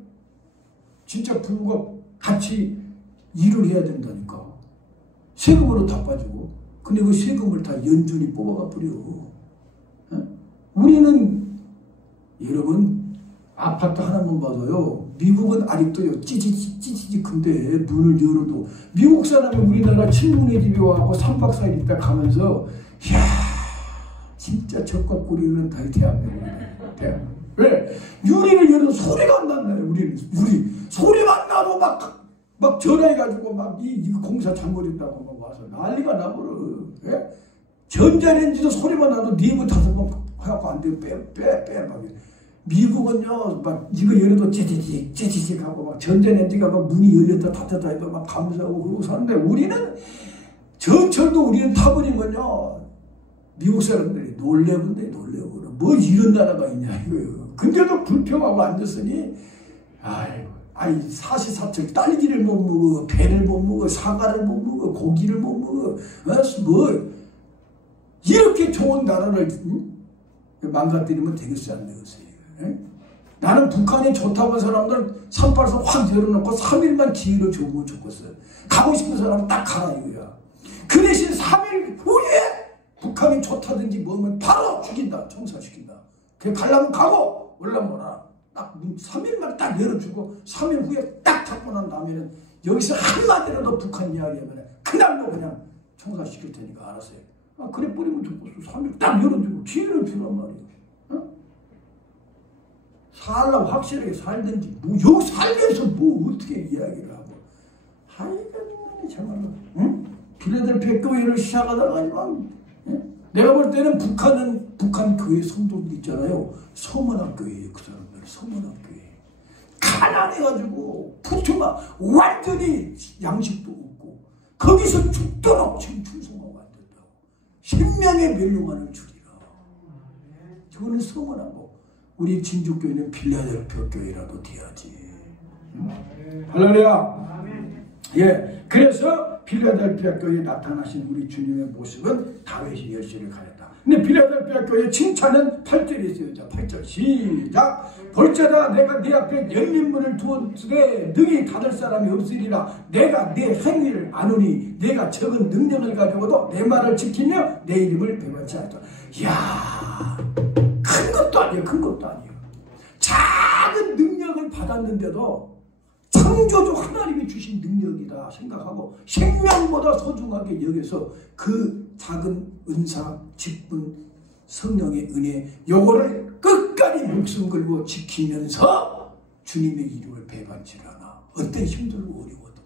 진짜 부부가 같이 일을 해야 된다니까. 세금으로 다 빠지고. 근데 그 세금을 다 연준이 뽑아가 버려. 우리는 여러분 아파트 하나만 봐도요. 미국은 아직도요. 찌찌찌찌 근데 문을 열어도 미국 사람이 우리나라 친구네 집에 와서 3박 4일 있다 가면서 이야 진짜 적과꾸리는 다 대한민국이다. 왜? 유리를 열어도 소리가 안 난다요. 우리 소리만 나도 막 전화해가지고 막 이거 공사 잘못했다고 막 와서 난리가 나버려. 예? 전자레인지도 소리만 나도 4번 5번 해갖고 안 돼요. 빼 막. 미국은요 막 이거 열어도 찌찌찌 하고 막 전자레인지가 막 문이 열렸다 닫혔다 해도 막 감사하고 그러고 사는데 우리는 전철도 우리는 타버리면요 미국 사람들이 놀래본데 놀래보라. 뭐 이런 나라가 있냐 이거요. 근데도 불평하고 앉았으니 아이 사시사철 딸기를 못 먹어, 배를 못 먹어, 사과를 못 먹어, 고기를 못 먹어. 뭐 이렇게 좋은 나라를 망가뜨리면 되겠어요 안 되겠어요? 나는 북한이 좋다고 한 사람들 38선 확 열어놓고 3일만 기회를 주고 좋겠어요. 가고 싶은 사람은 딱 가라 이거야. 그 대신 3일 후에 북한이 좋다든지 뭐면 바로 죽인다. 청사시킨다. 그 가려면 가고 올라면 오라. 딱 3일만 딱 열어주고 3일 후에 딱 잡고 난 다음에는 여기서 한마디라도 북한 이야기하면 그날로 그냥 청사시킬 테니까 알았어요. 그래 버리면 좋겠어. 3일 딱 열어주고 기회를 주란 말이에요. 살라고 확실하게 살든지 뭐 여기 살면서 뭐 어떻게 이야기를 하고 하여간 정말로 필라델피아 교회를 시작하다가지만 내가 볼 때는 북한 교회 성도들 있잖아요. 서문학 교회예요. 그 사람들 서문학 교회 가난해가지고 부처가 완전히 양식도 없고 거기서 죽도록 지금 충성하고 안 된다고. 생명의 멸류관을 주리라. 저거는 서문하고 우리 진주교회는 필라델피아 교회라도 돼야지. 할렐루야. 예, 그래서 필라델피아 교회에 나타나신 우리 주님의 모습은 다윗이 열심히 가렸다. 근데 필라델피아 교회 칭찬은 8절에 있어요. 자, 8절 시작. 볼지어다 내가 네 앞에 열린 문을 두었으되 능히 닫을 사람이 없으리라. 내가 네 행위를 아노니 내가 적은 능력을 가지고도 내 말을 지키며 내 이름을 배반치 않다. 이야, 큰 것도 아니에요. 큰 것도 아니에요. 작은 능력을 받았는데도 창조주 하나님이 주신 능력이다 생각하고 생명보다 소중하게 여겨서 그 작은 은사, 직분, 성령의 은혜 요거를 끝까지 목숨 걸고 지키면서 주님의 이름을 배반치 않아. 어떤 힘들고 어려워도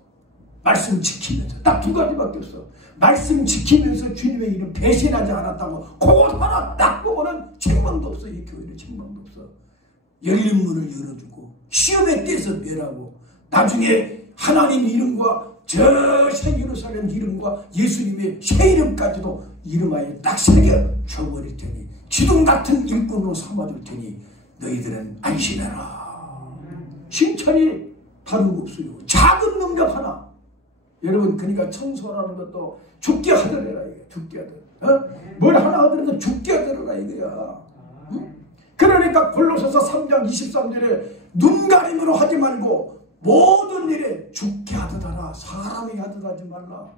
말씀 지키면서 딱 두 가지밖에 없어. 말씀 지키면서 주님의 이름 배신하지 않았다고 그것 하나 딱 보고는 책망도 없어. 이 교회는 책망도 없어. 열린 문을 열어주고 시험에 떼서 매라고 나중에 하나님 이름과 저 새 예루살렘 이름과 예수님의 새 이름까지도 이름하에 딱 새겨 줘버릴 테니 기둥 같은 일꾼으로 삼아줄 테니 너희들은 안심해라. 칭찬이 다르고 없어요. 작은 능력 하나. 여러분 그러니까 청소라는 것도 죽게 하더라. 이게 죽게 하더라. 뭘 하나 하더라도 죽게 하더라 이거야. 응? 그러니까 골로새서 3장 23절에 눈 가림으로 하지 말고 모든 일에 죽게 하더라. 사람이 하더라 하지 말라.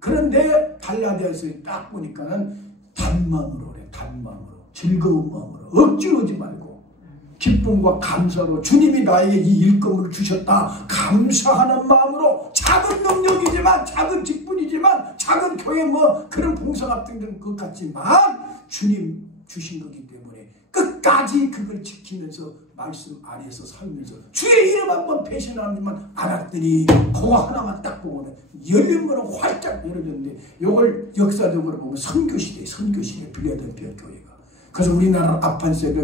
그런데 갈라디아서에 딱 보니까는 단마음으로 그래. 단마음으로. 즐거운 마음으로. 억지로 하지 말고 기쁨과 감사로 주님이 나에게 이 일감을 주셨다. 감사하는 마음으로 작은 능력이지만 작은 직분이지만 작은 교회 뭐 그런 봉사 같은 것 같지만 주님 주신 거기 때문에 끝까지 그걸 지키면서 말씀 안에서 살면서 주의 이름 한번 배신하지만 않았더니 그거 하나만 딱 보고는 열린 문은 활짝 열어졌는데 이걸 역사적으로 보면 선교시대 필라델피아 교회가. 그래서 우리나라 아판세가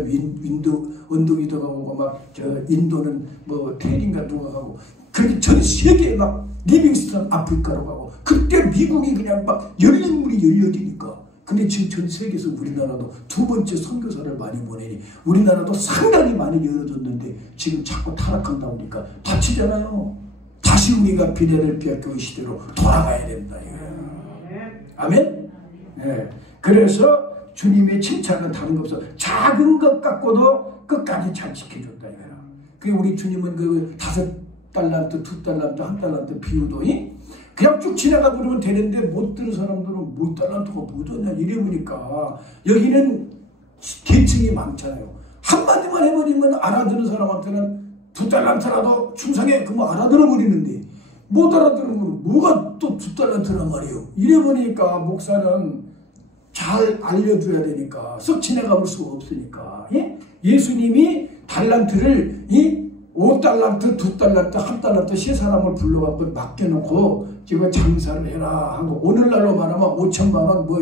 원동이 들어가고 막 저 인도는 뭐 테린가 들어가고 그렇게 전 세계에 막 리빙스턴 아프리카로 가고 그때 미국이 그냥 막 열린 문이 열려지니까. 근데 지금 전 세계에서 우리나라도 두 번째 선교사를 많이 보내니 우리나라도 상당히 많이 열어졌는데 지금 자꾸 타락한다 보니까 다치잖아요. 다시 우리가 필라델피아 교회 시대로 돌아가야 된다. 아멘? 네. 그래서 주님의 칭찬은 다른 거 없어. 작은 것 갖고도 끝까지 잘 지켜줬다. 그게 우리 주님은 그 5달란트, 2달란트, 1달란트 비유도 그냥 쭉 지나가 버리면 되는데 못 들은 사람들은 못 달란트가 뭐더냐 이래보니까 여기는 계층이 많잖아요. 한마디만 해버리면 알아듣는 사람한테는 2달란트라도 충성해 그뭐 알아들어 버리는데 못 알아들으면 뭐가 또 2달란트란 말이에요. 이래보니까 목사는 잘 알려줘야 되니까 썩 지나가볼 수가 없으니까. 예? 예수님이 달란트를 5달란트, 2달란트, 1달란트 세 사람을 불러갖고 맡겨놓고 지금 장사를 해라 하고 오늘날로 말하면 5천만 원, 뭐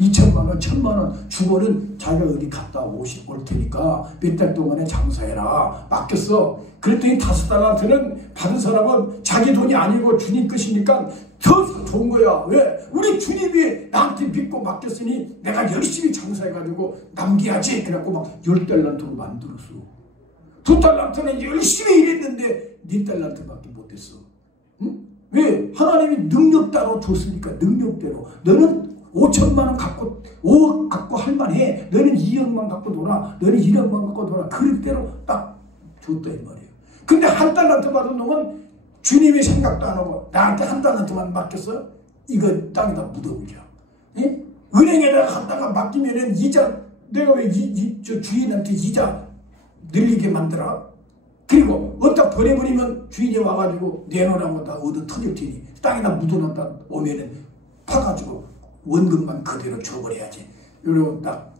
2천만 원, 1천만 원 주고는 자기가 어디 갔다 올 테니까 몇 달 동안에 장사해라 맡겼어. 그랬더니 5달란트는 받은 사람은 자기 돈이 아니고 주님 것이니까 더 좋은 거야. 왜? 우리 주님이 나한테 믿고 맡겼으니 내가 열심히 장사해가지고 남겨야지. 그래갖고 막 10달란트로 만들었어. 2달란트는 열심히 일했는데 4달란트밖에 못했어. 응? 왜? 하나님이 능력 따로 줬으니까 능력대로. 너는 5천만 원 갖고 5억 갖고 할만해. 너는 2억만 갖고 놀아. 너는 1억만 갖고 놀아. 그럴 대로 딱 줬다 이 말이에요. 근데 1달란트 받은 놈은 주님이 생각도 안 하고 나한테 1달란트만 맡겼어. 이거 땅에다 묻어버려. 예? 은행에다가 갖다가 맡기면은 이자 내가 왜 저 주인한테 이자 늘리게 만들어. 그리고 어디다 보내버리면 주인이 와가지고 내놓으라고 다 얻어 터질 테니 땅에다 묻어놨다 오면은 파가지고 원금만 그대로 줘버려야지. 이러고 딱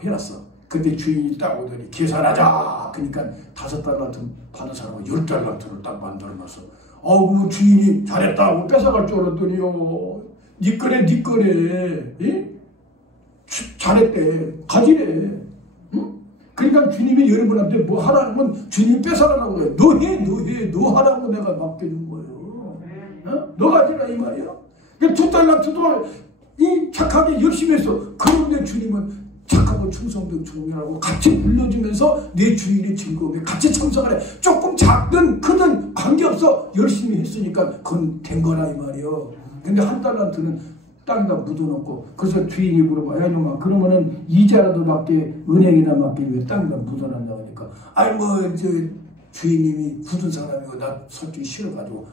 해놨어. 근데 주인이 딱 오더니 계산하자. 그러니까 5달란트 받은 사람은 10달란트를 딱 만들어놨어. 뭐 주인이 잘했다고 뺏어갈 줄 알았더니요. 네 거래. 예? 잘했대. 가지래. 응? 그러니까 주님이 여러분한테 뭐 하라면 주님 뺏어가라고 해. 너 하라고 내가 맡겨준 거예요. 어? 너 가지라 이 말이야. 2달란트도 이 착하게 열심히 했어. 그런데 주님은 착하고 충성된 종이라고 같이 불러주면서 내 주일의 즐거움에 같이 참석을 해. 조금 작든 크든 관계없어. 열심히 했으니까 그건 된 거라 이 말이요. 근데 한 달란트는 땅에다 묻어놓고, 그래서 주인이 물어봐. 야 이놈아, 그러면은 이자라도 받게 은행이나 맡게 왜 땅에다 묻어놨냐고 하니까, 아이 뭐 저 주인님이 굳은 사람이고 나 솔직히 싫어가지고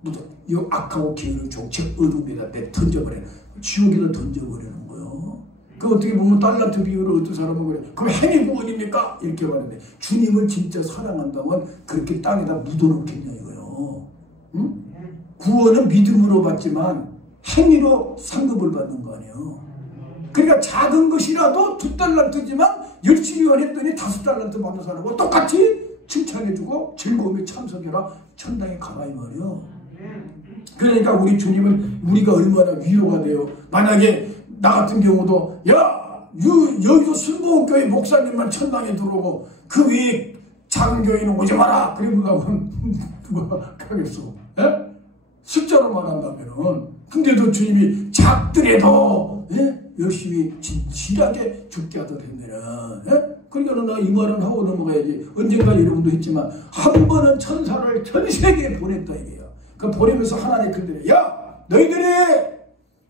묻어 이 악하고 게으른 종책 어둠에다 내 던져버려. 지옥에다 던져버리는 거예요. 그 어떻게 보면 달란트 비율을 어떤 사람은 그래. 그럼 행위 구원입니까? 이렇게 말하는데, 주님을 진짜 사랑한다면 그렇게 땅에다 묻어놓겠냐 이거요. 응? 구원은 믿음으로 받지만 행위로 상급을 받는 거 아니에요. 그러니까 작은 것이라도 2달란트지만 열심히 했더니 5달란트 받는 사람하고 똑같이 칭찬해주고 즐거움에 참석해라. 천당에 가라 이 말이에요. 그러니까 우리 주님은 우리가 얼마나 위로가 돼요. 만약에 나 같은 경우도 여기서 순복음교회 목사님만 천당에 들어오고 그 외에 작은 교회는 오지 마라 그러면 누가 가겠어? 예? 숫자로 말한다면은. 근데도 주님이 작더라도 열심히 진실하게 죽게 하도록 했느라. 그러니까 나 이 말은 하고 넘어가야지. 언젠가 여러분도 했지만 한 번은 천사를 전 세계에 보냈다 이게요. 그 보내면서 하나님 그들이 너희들이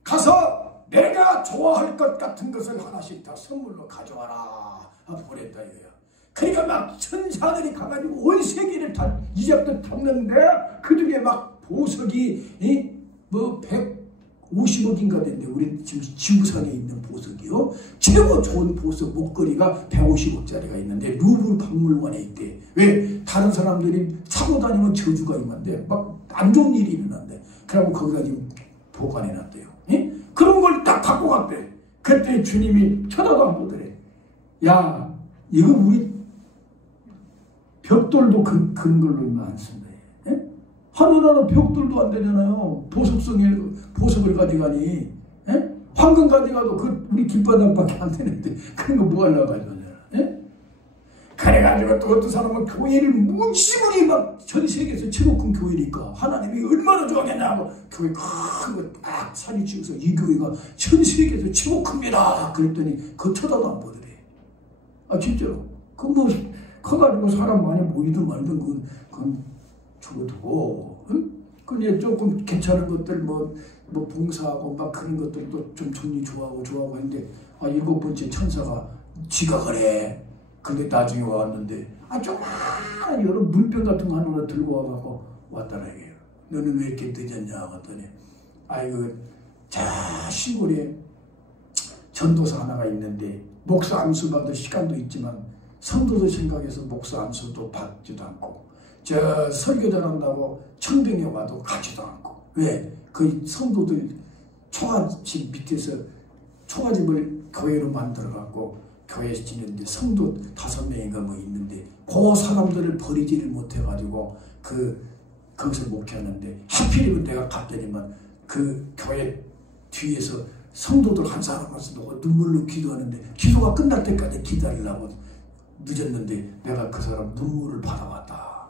가서 내가 좋아할 것 같은 것을 하나씩 다 선물로 가져와라 보냈다 이거야. 그러니까 막 천사들이 가가지고 온 세계를 다 이제부터 탔는데 그중에 막 보석이 뭐 150억인가 된대. 우리 지금 지구상에 있는 보석이요. 최고 좋은 보석 목걸이가 150억짜리가 있는데 루브르 박물관에 있대. 왜? 다른 사람들이 사고 다니면 저주가 임한데 막 안 좋은 일이 일어난대. 그러고 거기다 지금 보관해놨대요. 예? 그런 걸 딱 갖고 갔대. 그때 주님이 쳐다도 안 보더래. 야, 이거 우리 벽돌도 그런 걸로 안 쓴다. 예? 하늘나라 벽돌도 안 되잖아요. 보석을 가져가니. 예? 황금 가져가도 그 우리 길바닥밖에 안 되는데 그런 거 뭐 하려고 가져가냐. 예? 그래가지고 또 어떤 사람은 교회를 무지무리 막 전 세계에서 최고급 교회니까 하나님이 얼마나 좋아하겠냐고 교회 큰 거 딱 산이 찍어서 이 교회가 전 세계에서 최고급입니다. 그랬더니 그 쳐다도 안 보더래. 아 진짜로. 그 뭐 커가지고 사람 많이 모이든 말든 그건 저거두고. 응? 근데 조금 괜찮은 것들 뭐 봉사하고 막 그런 것들도 좀 정리 좋아하고 했는데 7번째 천사가 지각을 해. 근데 나중에 왔는데 조그마한 여러 물병 같은 거 하나 들고 와갖고 왔더라 이게요. 너는 왜 이렇게 늦었냐 했더니 자 시골에 전도사 하나가 있는데 목사 안수 받을 시간도 있지만 성도들 생각해서 목사 안수도 받지도 않고 저 설교 잘한다고 청병에 와도 가지도 않고. 왜? 그 성도들 초가집 밑에서 초가집을 교회로 만들어갖고 교회에 지냈는데 성도 5명인가 뭐 있는데 그 사람들을 버리지를 못해가지고 거기서 목회하는데 하필이면 내가 갔더니만 그 교회 뒤에서 성도들 한 사람 와서 눈물로 기도하는데 기도가 끝날 때까지 기다리려고 늦었는데 내가 그 사람 눈물을 받아왔다.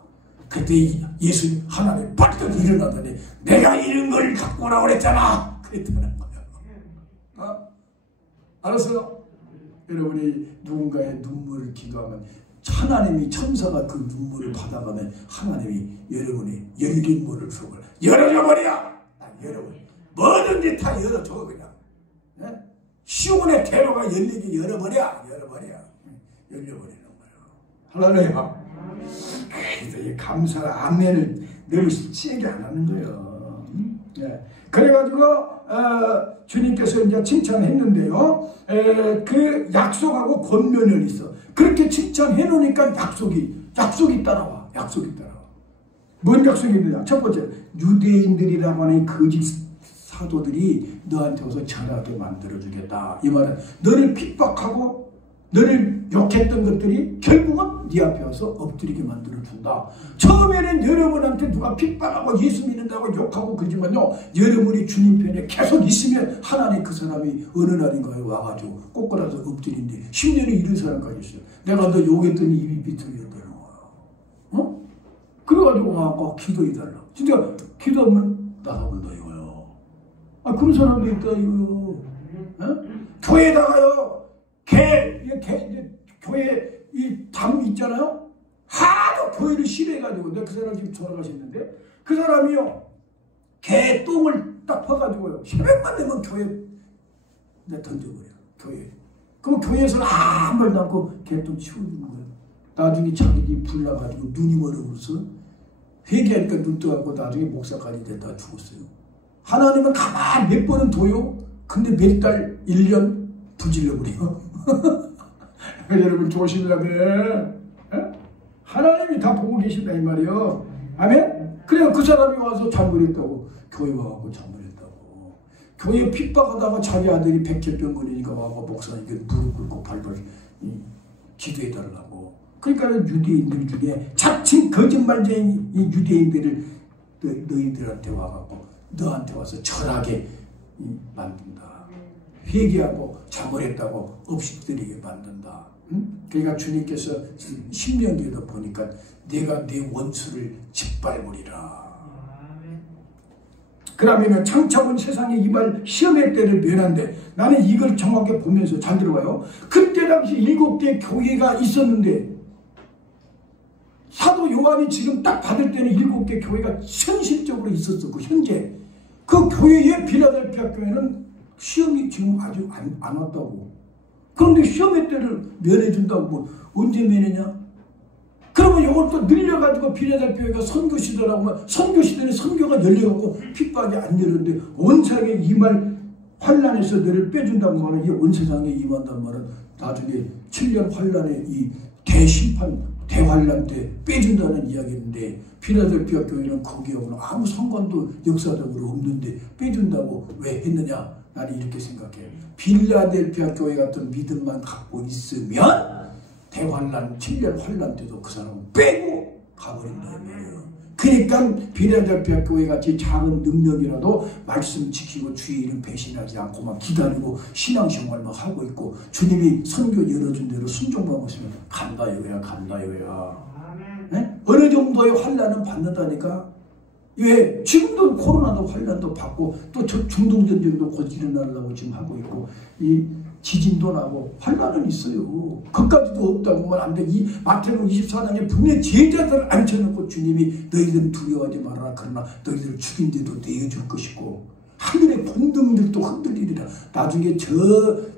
그때 예수님 하나님 빨리 일어나더니 내가 이런 걸 갖고 오라고 그랬잖아. 그랬다는 거예요. 알았어요? 여러분이 누군가의 눈물을 기도하면 하나님이 천사가 그 눈물을 받아가면 하나님이 여러분의 열린 문을 속을 열어줘버려. 여러분 뭐든지 다 열어줘 그냥. 네? 시온의 대로가 열리게 열어버려. 열려버리는 거예요. 할렐루야. 그래서 이 감사를 아멘을 너무 세게 안 하는 거예요. 네. 그래가지고 주님께서 이제 칭찬했는데요. 그 약속하고 권면이 있어. 그렇게 칭찬해 놓으니까 약속이 따라와. 뭔 약속이 있느냐? 첫 번째, 유대인들이라고 하는 거짓 사도들이 너한테 와서 전하게 만들어주겠다. 이 말은 너를 핍박하고 너를 욕했던 것들이 결국은 네 앞에 와서 엎드리게 만들어준다. 처음에는 여러분한테 누가 핍박하고 예수 믿는다고 욕하고 그러지만요, 여러분이 주님 편에 계속 있으면 하나님 그 사람이 어느 날인가에 와가지고 꼬꾸라서 엎드린데 10년에 이런 사람까지 있어요. 내가 너 욕했더니 입이 비틀어졌다는 거야. 그래가지고 와갖고 기도해달라. 진짜 기도하면 나가본다 이거요. 그런 사람도 있다 이거요. 교회에다가요 교회 이 담 있잖아요. 하도 교회를 싫어해가지고 내가 그 사람 지금 돌아가셨는데 그 사람이요 개 똥을 딱 퍼가지고요 새벽만 되면 교회 내 던져버려 교회. 그럼 교회에서는 아무 말도 않고 개똥 치워주는 거예요. 나중에 자기들이 불나가지고 눈이 멀어서 회개하니까 눈 떠갖고 나중에 목사까지 됐다 죽었어요. 하나님은 가만히 몇 번은 둬요. 근데 몇 달, 1년 부질러버려요. 여러분 조심해야 돼. 하나님이 다 보고 계신다 이 말이에요. 아멘? 그래요. 그 사람이 와서 잘못했다고 교회 와갖고 잘못했다고 교회 핍박하다가 자기 아들이 백혈병 걸리니까 와서 목사님께 무릎 꿇고 발발 기도해달라고. 그러니까 유대인들 중에 자칭 거짓말쟁이 이 유대인들을 너희들한테 와갖고 너한테 와서 철하게 만든다. 회개하고 잘못했다고 없이들에게 만든다. 그러니까 주님께서 신명기에도 보니까 내가 내 원수를 짓밟으리라. 그러면 창차원 세상에 이말 시험의 때를 면한데 나는 이걸 정확히 보면서 잘 들어봐요. 그때 당시 7개 교회가 있었는데 사도 요한이 지금 딱 받을 때는 7개 교회가 현실적으로 있었어. 그 현재 그 교회의 빌라델피아 교회는 시험이 지금 아직 안 왔다고. 그런데 시험의 때를 면해준다고. 뭐 언제 면하냐? 그러면 이걸 또 늘려가지고 빌라델피아가 선교 시대라고 하면 선교 시대는 선교가 열려갖고 핍박이 안 열렸는데 온 세상에 이 말 환란에서 너를 빼준다고 하는 이 온 세상에 임한단 말은 나중에 7년 환란의 이 대심판 대환란 때 빼준다는 이야기인데 필라델피아 교회는 거기하고는 아무 상관도 역사적으로 없는데 빼준다고 왜 했느냐? 나는 이렇게 생각해. 필라델피아 교회 같은 믿음만 갖고 있으면 대환란 7년 환란 때도 그 사람은 빼고 가버린다 이 말이에요. 그러니까 필라델피아 교회 같이 작은 능력이라도 말씀 지키고 주의 이름 배신하지 않고 막 기다리고 신앙생활만 하고 있고 주님이 선교 열어준 대로 순종하고 있으면 간다요야 간다요야. 네? 어느 정도의 환란은 받는다니까. 왜? 지금도 코로나도 환란도 받고 또 중동전쟁도 곧 일어나려고 지금 하고 있고 이 지진도 나고 환란은 있어요. 그까지도 없다고 하면 안 돼. 이 마태복음 24장에 분명히 제자들을 앉혀놓고 주님이 너희들은 두려워하지 말아라. 그러나 너희들을 죽인 데도 내어줄 것이고 하늘의 권능들도 흔들리리라. 나중에 저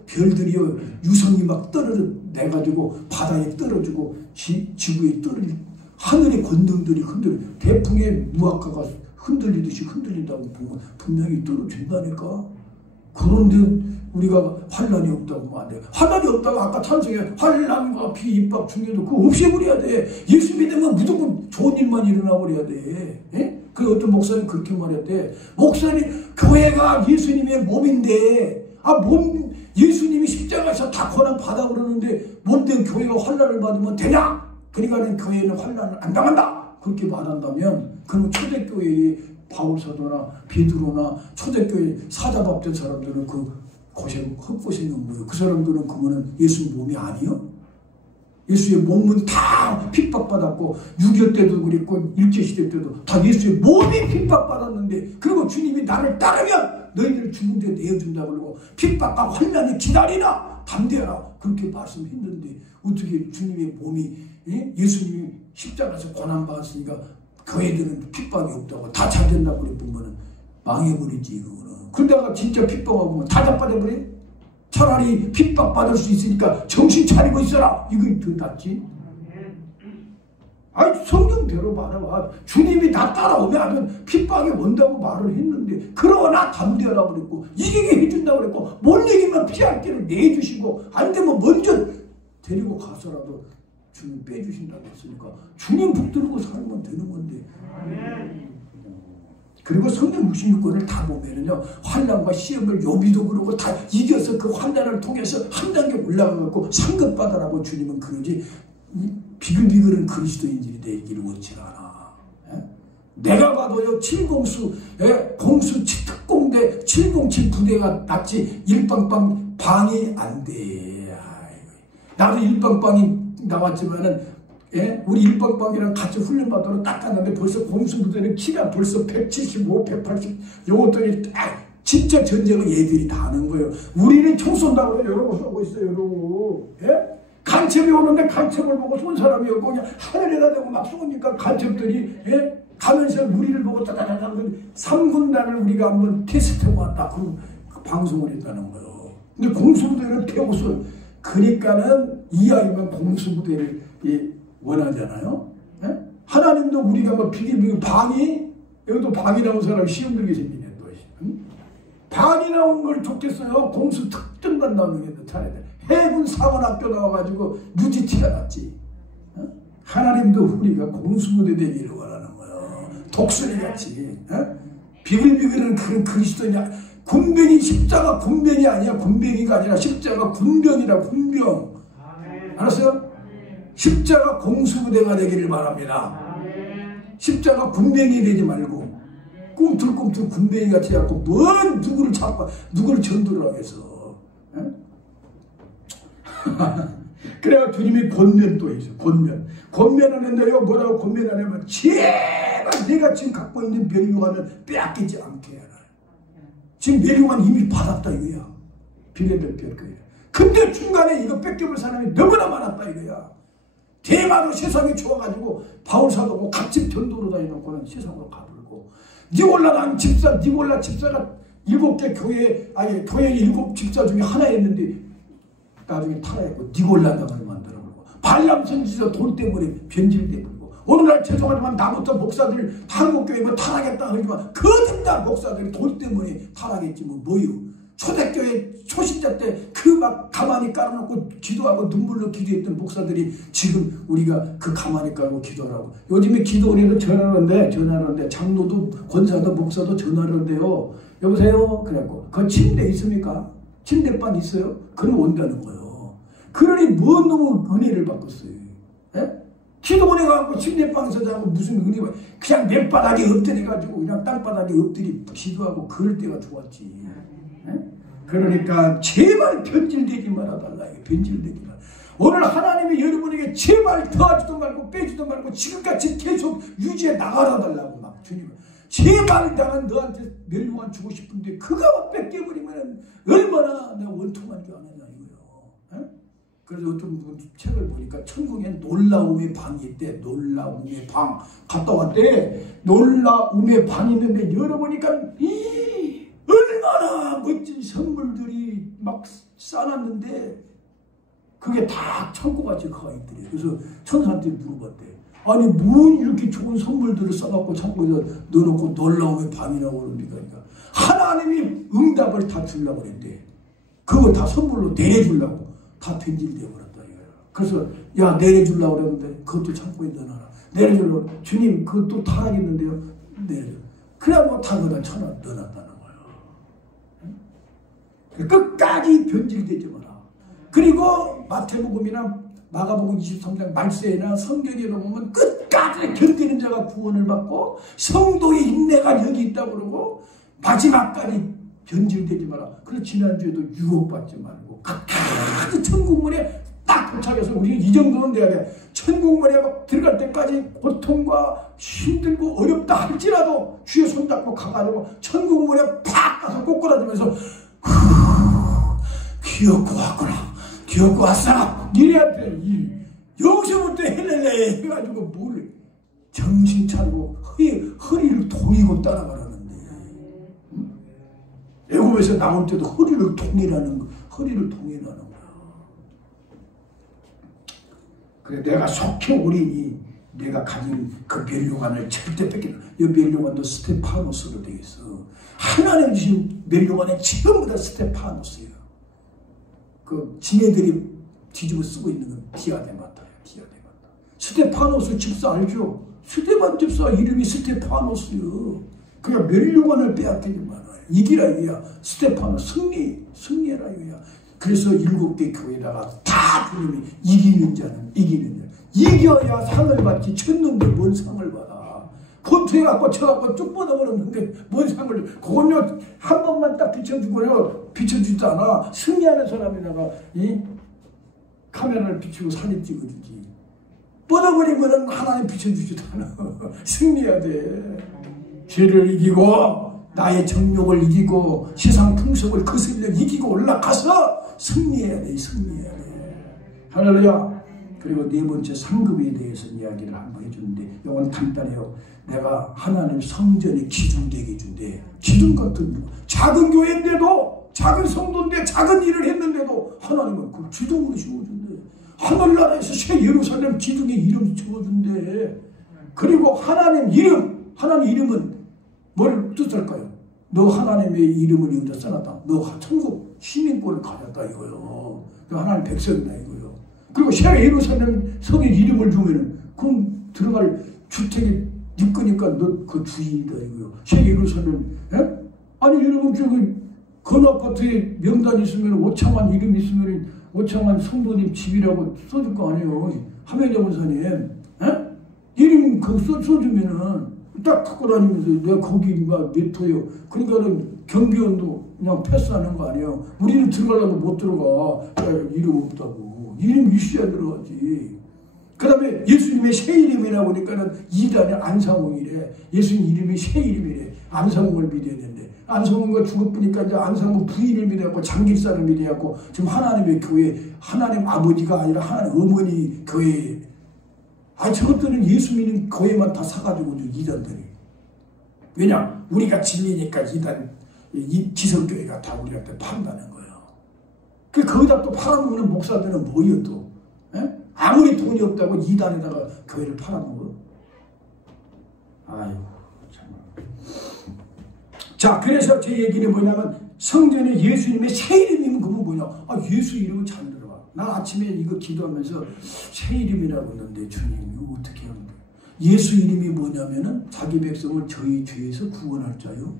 별들이요 유성이 막 떨어져내가지고 바다에 떨어지고 지구에 떨어지고 하늘의 권능들이 흔들려. 태풍의 무화과가 흔들리듯이 흔들린다고 보면 분명히 떨어진다니까. 그런데 우리가 환란이 없다고 하면 안 돼요. 환란이 없다고 아까 찬성에 환란과 비입박 중에도 그거 없애버려야 돼. 예수 믿으면 무조건 좋은 일만 일어나버려야 돼. 예? 그 어떤 목사님 그렇게 말했대. 목사님 교회가 예수님의 몸인데 예수님이 십자가에서 다 고난 받아 그러는데 몸된 교회가 환란을 받으면 되냐? 그러니까 교회는 환란을 안 당한다. 그렇게 말한다면 그럼 초대교회의 바울사도나 베드로나 초대교회 사자밥된 사람들은 그 헛고생은 뭐예요? 그 사람들은 그거는 예수의 몸이 아니요? 예수의 몸은 다 핍박받았고 6.25 때도 그랬고 일제시대 때도 다 예수의 몸이 핍박받았는데 그리고 주님이 나를 따르면 너희들 죽은 데 내어준다고 그러고 핍박과 환난이 기다리라 담대하라 그렇게 말씀했는데 어떻게 주님의 몸이 예수님이 십자가에서 고난받았으니까 교회들은 핍박이 없다고 다 잘 된다고 그래 보면은 망해버리지 이거는. 그러다가 진짜 핍박하고 다 자빠져버려. 차라리 핍박받을 수 있으니까 정신 차리고 있어라. 이거 더 낫지. 아니 성경대로 말해봐. 주님이 나 따라오면 하면 핍박이 온다고 말을 했는데 그러나 담대하라 그랬고 이기게 해준다고 그랬고 못 이기면 피할 길을 내주시고 안 되면 먼저 데리고 가서라도 주님 빼주신다고 했으니까 주님 붙들고 살면 되는 건데. 그리고 성경 66권을 다 보면은요 환난과 시험을 요비도 그러고 다 이겨서 그 환난을 통해서 한 단계 올라가고 상급받아라고 주님은 그러지 비글비글한 그리스도인들이 되기를 원치 않아. 내가 봐도요 7공수 공수 특공대 707 부대가 낫지 일빵빵 방이 안 돼. 나도 일빵빵이 나왔지만은 우리 일빵빵이랑 같이 훈련받으러 딱 갔는데 벌써 공수부대는 키가 벌써 175, 180 요것들이 딱 진짜 전쟁은 얘들이 다 하는 거예요. 우리는 총 쏜다고 이러고 쏘고 있어요. 이러고. 예? 간첩이 오는데 간첩을 보고 쏜 사람이 없고 그냥 하늘에다 대고 막 쏘니까 간첩들이 예? 가면서 우리를 보고 따다다다 3군단을 우리가 한번 테스트하고 왔다. 그리고 그 방송을 했다는 거예요. 근데 공수부대를 태우고서 그러니까는 이왕이면 공수부대를 예, 원하잖아요. 예? 하나님도 우리가 뭐 비밀 방이 여기도 방이 나온 사람이 시험 들게 생기네. 또. 방이 나온 걸 좋겠어요. 공수 특전반 나오는 게 더 차야 돼. 해군 사관학교 나와가지고 유지티가 났지. 어? 하나님도 우리가 공수부대 되기를 원하는 거예요. 독수리같이. 어? 비글비글은 그런 그리스도냐. 군병이 십자가 군병이 아니야. 군병이가 아니라 십자가 군병이라 군병. 알았어요? 십자가 공수부대가 되기를 바랍니다. 십자가 군병이 되지 말고 꿈틀꿈틀 군뱅이 같이 해갖고 뭔 누구를 잡고 누구를 전도를 하겠어. 그래야 주님이 권면 또 있어. 권면하는데요. 뭐라고 권면하냐면 제발 내가 지금 갖고 있는 멸류관을 빼앗기지 않게 해라. 지금 멸류관 이미 받았다 이거야. 빌레벨 거야. 근데 중간에 이거 뺏겨볼 사람이 너무나 많았다 이거야. 대마로 세상이 좋아가지고 바울사도 갑집 전도로 다니놓고는 세상으로 가버리고 니골라 집사가 7개 교회 아니 교회 7집사 중에 하나였는데 나중에 타락했고 니골라당을 만들어버리고 발람 선지자 돈 때문에 변질돼버리고 오늘날 죄송하지만 나부터 목사들 한국교회 뭐 타락했다 그러지만 거듭나 목사들이 돈 때문에 타락했지 뭐요. 초대교회 초신자 때 그 막 가만히 깔아놓고 기도하고 눈물로 기도했던 목사들이 지금 우리가 그 가만히 깔고 기도하라고. 요즘에 기도원에도 전화하는데 장로도 권사도 목사도 전화를 한대요. 여보세요? 그래갖고 그 침대 있습니까? 침대방 있어요? 그럼 온다는 거예요. 그러니 뭔 놈의 은혜를 받겠어요. 예? 기도원에 가고 침대방에서 자고 무슨 은혜 그냥 맨바닥에 엎드려가지고 그냥 땅바닥에 엎드려 기도하고 그럴 때가 좋았지. 예? 그러니까 제발 변질되지 말아달라. 변질되지 말아. 오늘 하나님이 여러분에게 제발 더하지도 말고 빼지도 말고 지금같이 계속 유지해 나가라 달라고 막 주님은 제발 나는 너한테 멸류관 주고 싶은데 그가 뺏겨버리면 얼마나 내가 원통한 줄 아느냐 이거요. 그래서 어떤 책을 보니까 천국에 놀라움의 방이 있대. 놀라움의 방 갔다 왔대. 놀라움의 방이 있는데 열어보니까 얼마나 멋진 선물들이 막 쌓아놨는데 그게 다 창고같이 가 있더래. 그래서 천사한테 물어봤대. 아니 뭔 이렇게 좋은 선물들을 쌓아갖고 창고에서 넣어놓고 놀라움의 방이라고 그럽니까? 그러니까 하나님이 응답을 다 주려고 그랬대. 그거 다 선물로 내려주려고 다 변질되어 버렸다 이거야. 그래서 야 내려주려고 그랬는데 그것도 창고에 넣어놔라. 내려주려고 주님 그것도 타락했는데요. 내려줘. 그래 뭐 다 거기다 넣어놨다는 거야. 끝까지 변질되지 마라. 그리고 마태복음이나 마가복음 23장 말세나 성경에 보면 끝까지 견디는 자가 구원을 받고 성도의 인내가 여기 있다고 그러고 마지막까지 변질되지 마라. 그래서 지난주에도 유혹받지 말고 끝까지 천국문에 딱 도착해서 우리는 이 정도는 돼야 돼. 천국문에 막 들어갈 때까지 고통과 힘들고 어렵다 할지라도 주의 손잡고 가가지고 천국문에 팍 가서 꼬꾸라지면서 기어코 왔구나. 기어코 왔어. 니네한테 여기서부터 해낼래 해가지고 뭘 정신 차리고 허리를 동이고 따라가라는데. 응? 애굽에서 나올 때도 허리를 동이라는 거야. 그래 내가 속히 오리니 내가 가진 그 멸류관을 절대 뺏기는. 이 멸류관도 스테파노스로 되어 있어. 하나님 주신 멸류관에 전부 다 스테파노스예요. 그 지네들이 뒤집어 쓰고 있는 건 디아데마타예요. 디아데마타. 스테파노스 집사 알죠? 스테반 집사 이름이 스테파노스요. 그냥 멸류관을 빼앗기지 말아요. 이기라 이거야. 스테파노스 승리해라 이거야. 그래서 7개 교회다가 다 주님이 이기는 자는 이겨야 상을 받지. 쳤는데 뭔 상을 받아. 권투해갖고 쳐갖고 쭉 뻗어버렸는데 뭔 상을. 그건요 한 번만 딱 비춰주고요 비춰주지 않아. 승리하는 사람에다가 이 카메라를 비추고 사진 찍어주지. 뻗어버리면은 하나님 비춰주지도 않아. 승리해야 돼. 죄를 이기고 나의 정욕을 이기고 세상 풍속을 거슬려 이기고 올라가서 승리해야 돼. 승리해야 돼. 할렐루야. 그리고 네 번째 상급에 대해서 이야기를 한번 해주는데 이건 간단해요. 내가 하나님 성전에 기둥되게 해준대. 기둥 같은 작은 교회인데도 작은 성도인데 작은 일을 했는데도 하나님은 그 기둥으로 씌워준대. 하늘나라에서 새 예루살렘 기둥에 이름 지어준대. 그리고 하나님 이름은 뭘 뜻할까요? 너 하나님의 이름을 여기다 써놨다. 너 천국 시민권을 가졌다 이거요. 너 하나님 백성이다 이거요. 그리고 새 예루살렘 성에 이름을 주면은 그럼 들어갈 주택이 네 거니까 너 그 주인이다 이거요. 새 예루살렘. 에? 아니 여러분 저기 건아파트에 명단 있으면 오창환 이름 있으면 오창환 성도님 집이라고 써줄 거 아니에요. 하명자 원사님. 에? 이름 그거 써주면은 딱 갖고 다니면서 내가 거기가 몇 호요. 그러니까는 경비원도 그냥 패스하는 거 아니에요. 우리는 들어가려고 못 들어가. 이름 없다고. 이름 있어야 들어가지. 그 다음에 예수님의 새 이름이라고 하니까는 이단의 안상홍이래. 예수님 이름이 새 이름이래. 안상홍을 믿어야 되는데 안상홍과 죽어보니까 이제 안상홍 부인을 믿어갖고 장길사를 믿어갖고 지금 하나님의 교회 하나님 아버지가 아니라 하나님 어머니 교회. 저것들은 예수 믿는 교회만 다 사가지고 이단들이. 왜냐? 우리가 진리니까 이 기성교회가 다 우리한테 판다는 거예요. 거기다 또 팔아먹는 목사들은 뭐예요 또? 에? 아무리 돈이 없다고 이단에다가 교회를 팔아먹어. 아이고 정말. 자, 그래서 제 얘기는 뭐냐면 성전에 예수님의 새 이름이면 그건 뭐냐? 예수 이름은 잘 들어가. 나 아침에 이거 기도하면서 새 이름이라고 했는데 주님 이거 어떻게 하는 거예요? 예수 이름이 뭐냐면은 자기 백성을 저희 죄에서 구원할 자요.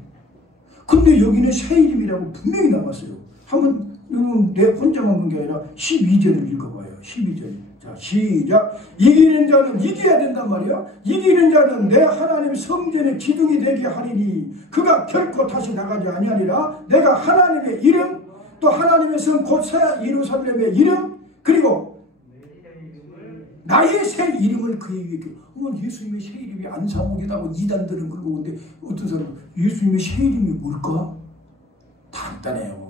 근데 여기는 새 이름이라고 분명히 나왔어요. 한번 내 혼자만 본 게 아니라 12절을 읽어봐요. 12절. 자, 시작. 이기는 자는 이겨야 된단 말이야. 이기는 자는 내 하나님 성전의 기둥이 되게 하리니 그가 결코 다시 나가지 아니하리라. 내가 하나님의 이름 또 하나님의 성 곧 새 예루살렘의 이름 그리고 나의 새 이름을 그에게 예수님의 새 이름이 안상홍이라고 이단들은 그러고 근데 어떤 사람은 예수님의 새 이름이 뭘까? 간단해요.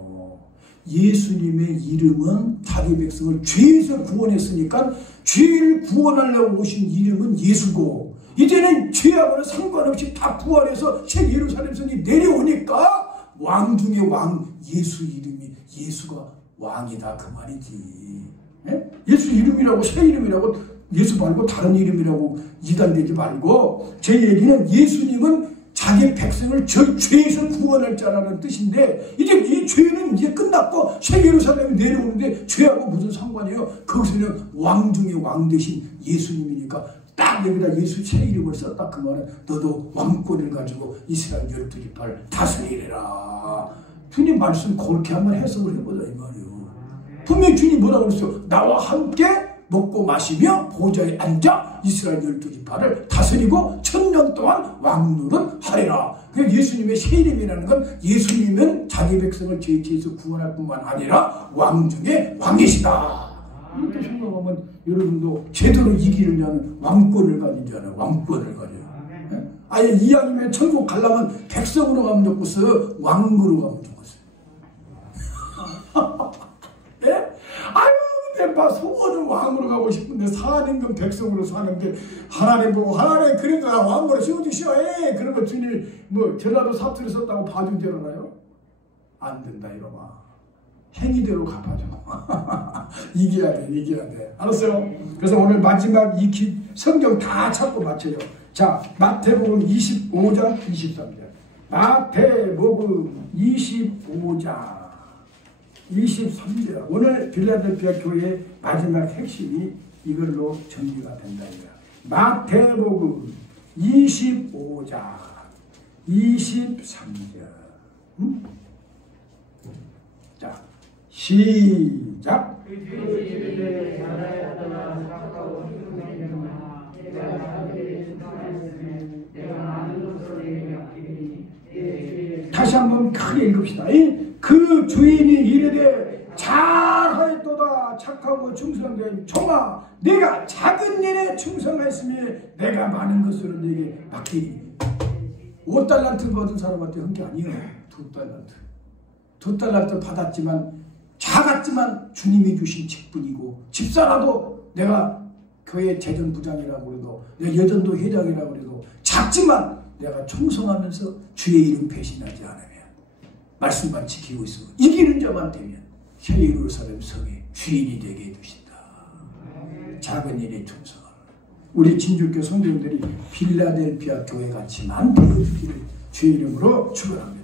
예수님의 이름은 자기 백성을 죄에서 구원했으니까 죄를 구원하려고 오신 이름은 예수고 이제는 죄하고는 상관없이 다 부활해서 새 예루살렘 성이 내려오니까 왕 중에 왕 예수 이름이 예수가 왕이다 그 말이지. 예? 예수 이름이라고 새 이름이라고 예수 말고 다른 이름이라고 이단되지 말고 제 얘기는 예수님은 자기 백성을 저 죄에서 구원할 자라는 뜻인데 이제 이 죄는 이제 끝났고 새 예루살렘이 내려오는데 죄하고 무슨 상관이에요? 거기서는 왕 중에 왕 되신 예수님이니까 딱 여기다 예수 새 이름을 썼다 그 말은 너도 왕권을 가지고 이스라엘 12지파를 다스리리라. 주님 말씀 그렇게 한번 해석을 해보자 이 말이에요. 분명히 주님 뭐라고 그랬어요? 나와 함께 먹고 마시며 보좌에 앉아 이스라엘 12지파를 다스리고 1000년 동안 왕노릇 하리라. 예수님의 새 이름이라는 건 예수님은 자기 백성을 죄에서 구원할 뿐만 아니라 왕 중에 왕이시다. 이렇게 생각하면 여러분도 제대로 이기는 자는 왕권을 가진 자는 왕권을 가져요. 아예 이왕이면 천국 가려면 백성으로 가면 좋겠어요? 왕으로 가면 좋겠어요? 예? 아유 막 소원은 왕으로 가고 싶은데 사는 건 백성으로 사는데 하나님 보고 하나님 그래도 나 왕으로 씌워주시오. 그러면 주님이 뭐 전라도 사투리 썼다고 봐준 줄 알아요? 안 된다 이놈아. 행위대로 갚아줘. 이겨야 돼. 알았어요? 그래서 오늘 마지막 이 성경 다 찾고 맞춰요. 자, 마태복음 25장 23절. 마태복음 25장 23절. 오늘 빌라델피아 교회의 마지막 핵심이 이걸로 정리가 된다. 마태복음 25장 23절. 자, 시작. 다시 한번 크게 읽읍시다. 그 주인이 이르되 잘하였도다 착하고 충성된 종아 내가 작은 일에 충성하였으니 내가 많은 것으로 네게 맡기니. 5달란트 받은 사람한테 한 게 아니에요. 2달란트. 2달란트 받았지만 작았지만 주님이 주신 직분이고, 집사라도 내가 교회 재정부장이라고 그래도, 내가 여전도 회장이라고 그래도 작지만 내가 충성하면서 주의 이름 배신하지 않으면, 말씀만 지키고 있으면, 이기는 자만 되면 새 예루살렘 성의 주인이 되게 해주신다. 작은 일에 충성하라. 우리 진주교 성도들이 필라델피아 교회 같이 많게 해주기를 주의 이름으로 축원합니다.